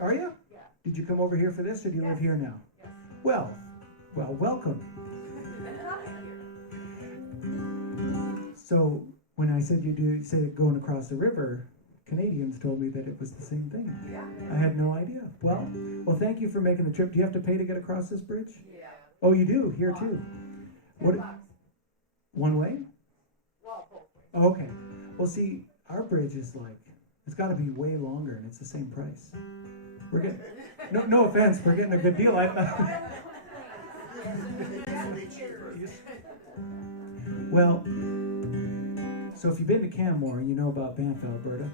are you? Did you come over here for this or do you live here now? Well, welcome. So when I said you said going across the river, Canadians told me that it was the same thing. Yeah. I had no idea. Well, thank you for making the trip. Do you have to pay to get across this bridge? Yeah. Oh, you do? Here too? What? One way? Oh, okay. Well, see, our bridge is like, it's got to be way longer and it's the same price. We're getting, no offense, we're getting a good deal. Well, so if you've been to Canmore, you know about Banff, Alberta.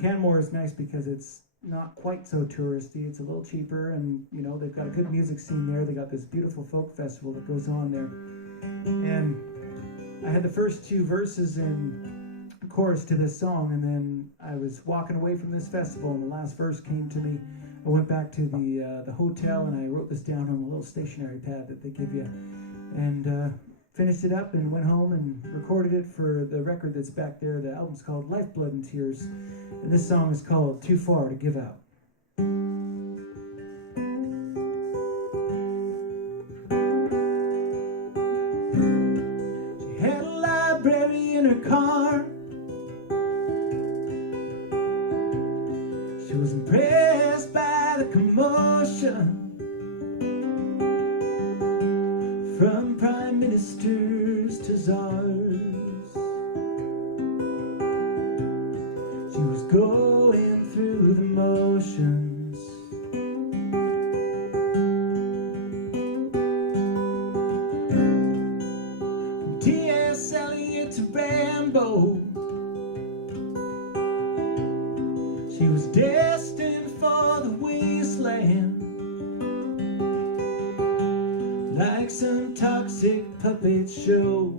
Canmore is nice because it's not quite so touristy. It's a little cheaper, and you know they've got a good music scene there. They got this beautiful folk festival that goes on there, and I had the first two verses and chorus to this song, and then I was walking away from this festival, and the last verse came to me. I went back to the hotel, and I wrote this down on a little stationery pad that they give you, and finished it up and went home and recorded it for the record that's back there. The album's called Lifeblood and Tears, and this song is called Too Far to Give Out. She had a library in her car. She was impressed by the commotion from prime ministers to czars. She was going through the motions. From T.S. Eliot to Rambo, she was destined for the wasteland. Like some toxic puppet show,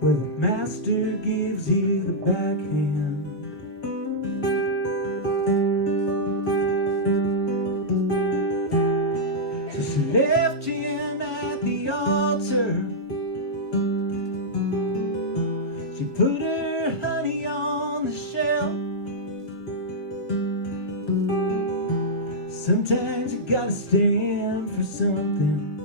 where the master gives you the backhand. So she left him at the altar. She put her honey on the shelf. Sometimes you gotta stand for something.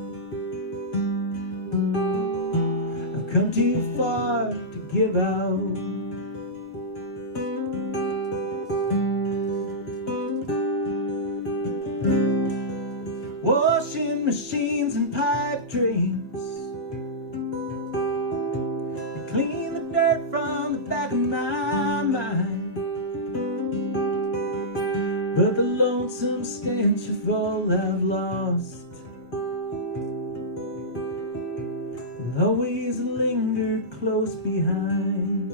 I've come too far to give out. Washing machines and pipe dreams, they clean the dirt from the back of my mind. But the lonesome stench of all I've lost will always linger close behind.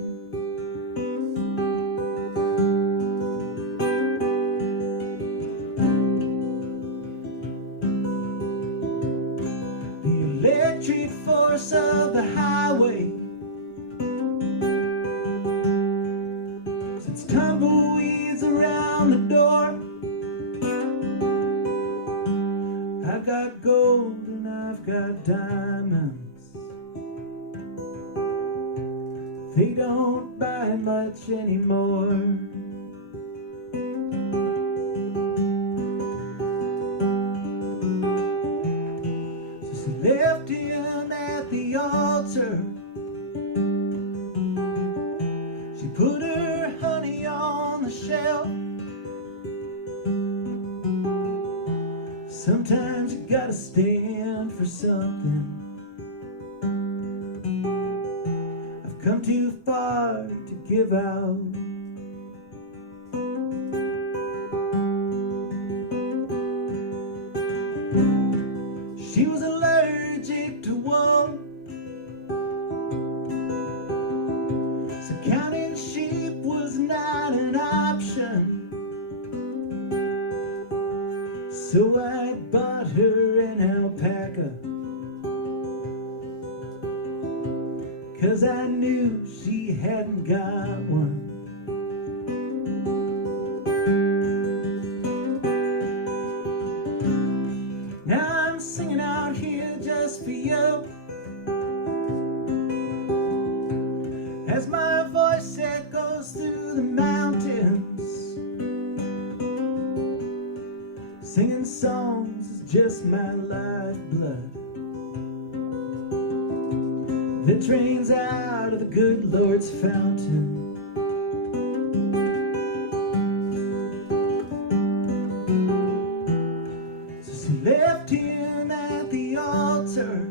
The electric force of the highway sends tumbleweeds around the door. I've got gold and I've got diamonds. They don't buy much anymore. So she left him at the altar. She put her honey on the shelf. Sometimes you gotta stand for something. I've come too far to give out. She was allergic to wool, so counting sheep was not an option. So I bought her an alpaca, 'cause I knew she hadn't got one. Now I'm singing out here just for you, as my voice echoes through the mountains. Singing songs is just my lifeblood that drains out of the good Lord's fountain. So she left him at the altar.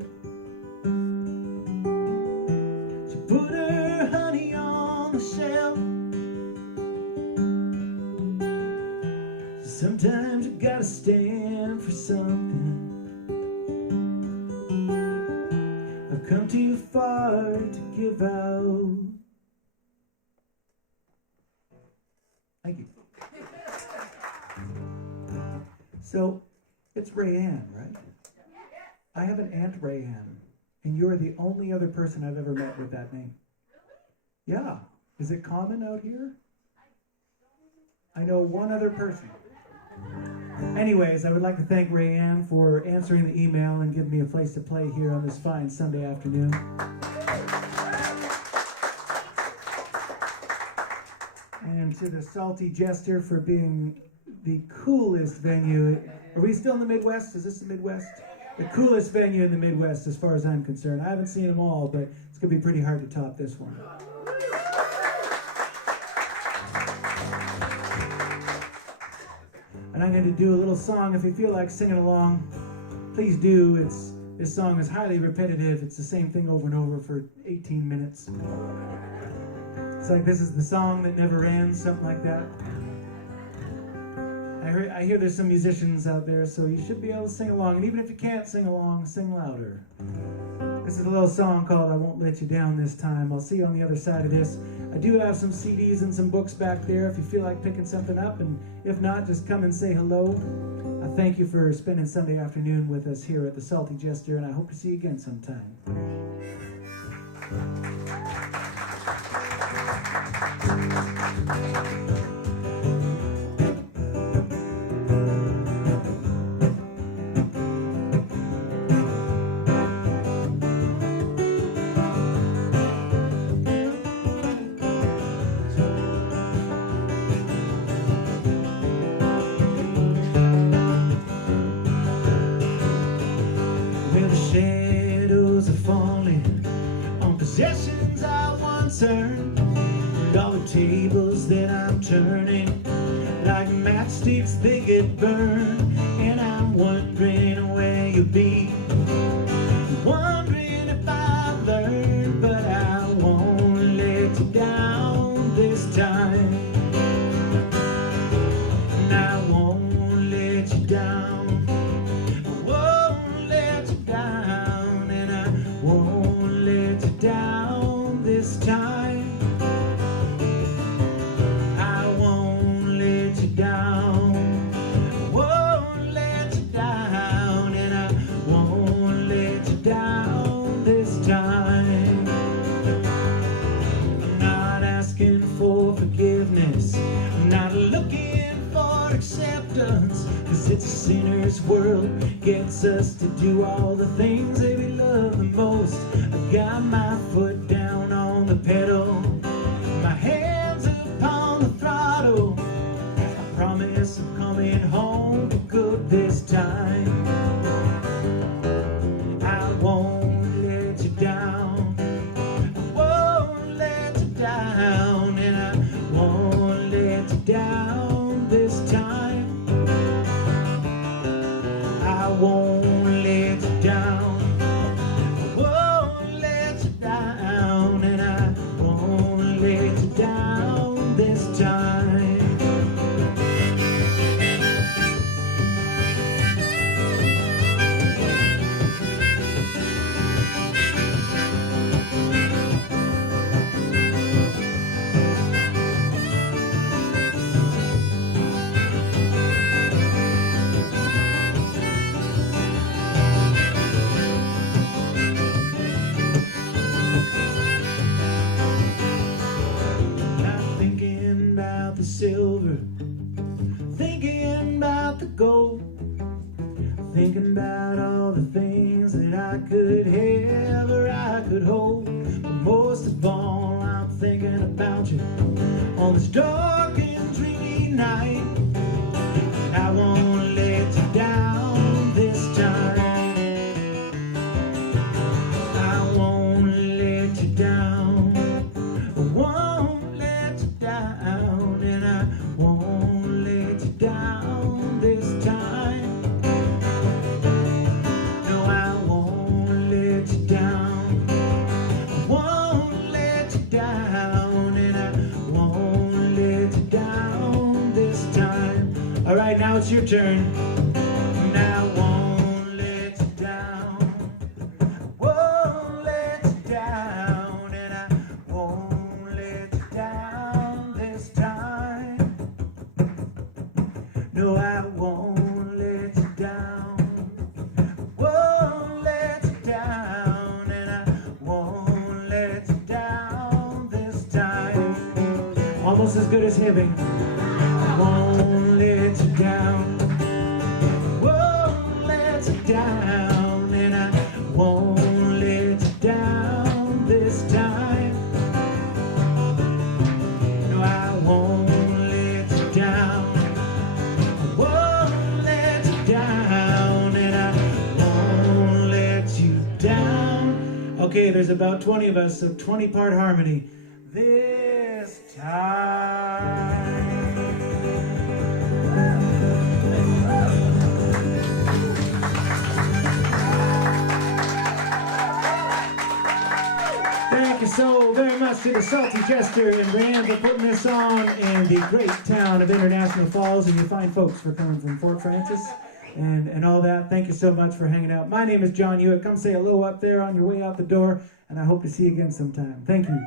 She put her honey on the shelf. Sometimes you gotta stand for something. So, it's Rayanne, right? I have an Aunt Rayanne, and you're the only other person I've ever met with that name. Yeah. Is it common out here? I know one other person. Anyways, I would like to thank Rayanne for answering the email and giving me a place to play here on this fine Sunday afternoon. And to the Salty Jester for being the coolest venue. Are we still in the Midwest? Is this the Midwest? The coolest venue in the Midwest as far as I'm concerned. I haven't seen them all, but it's going to be pretty hard to top this one. And I'm going to do a little song. If you feel like singing along, please do. This song is highly repetitive. It's the same thing over and over for 18 minutes. It's like this is the song that never ends, something like that. I hear there's some musicians out there, so you should be able to sing along. And even if you can't sing along, sing louder. This is a little song called I Won't Let You Down This Time. I'll see you on the other side of this. I do have some CDs and some books back there if you feel like picking something up. And if not, just come and say hello. I thank you for spending Sunday afternoon with us here at the Salty Jester, and I hope to see you again sometime. Possessions I once earned, and all the tables that I'm turning, like matchsticks they get burned, and I'm wondering where you'll be, wondering if I've learned, but I won't let you down this time, and I won't let you down, I won't let you down, and I won't let you down this time. I won't let you down. I won't let you down, and I won't let you down this time. I'm not asking for forgiveness. I'm not looking for acceptance, 'cause it's a sinner's world. Gets us to do all the things that we love the most. I've got my foot down on the pedal, my hands upon the throttle. I promise I'm coming home for good this time. I won't let you down. I won't let you down, and I won't let you down this time. I won't let you down. I won't let you down, and I won't let you down this time. The silver, thinking about the gold, thinking about all the things that I could have or I could hold. But most of all, I'm thinking about you on this dark and dreamy night. And I won't let you down this time. I won't let you down. I won't let you down, and I won't let you down this time. No, I won't let you down. I won't let you down, and I won't let you down this time. All right, now it's your turn. And I won't let you down. I won't let you down, and I won't let you down this time. No, I won't let almost as good as heaven. I won't let you down. Won't let you down, and I won't let you down this time. No, I won't let you down. I won't let you down, and I won't let you down. Okay, there's about 20 of us, so 20-part harmony this time. Thank you so very much to the Salty Jester and Brianne for putting this on in the great town of International Falls, and you fine folks for coming from Fort Francis and all that. Thank you so much for hanging out. My name is John Hewitt. Come say hello up there on your way out the door, and I hope to see you again sometime. Thank you.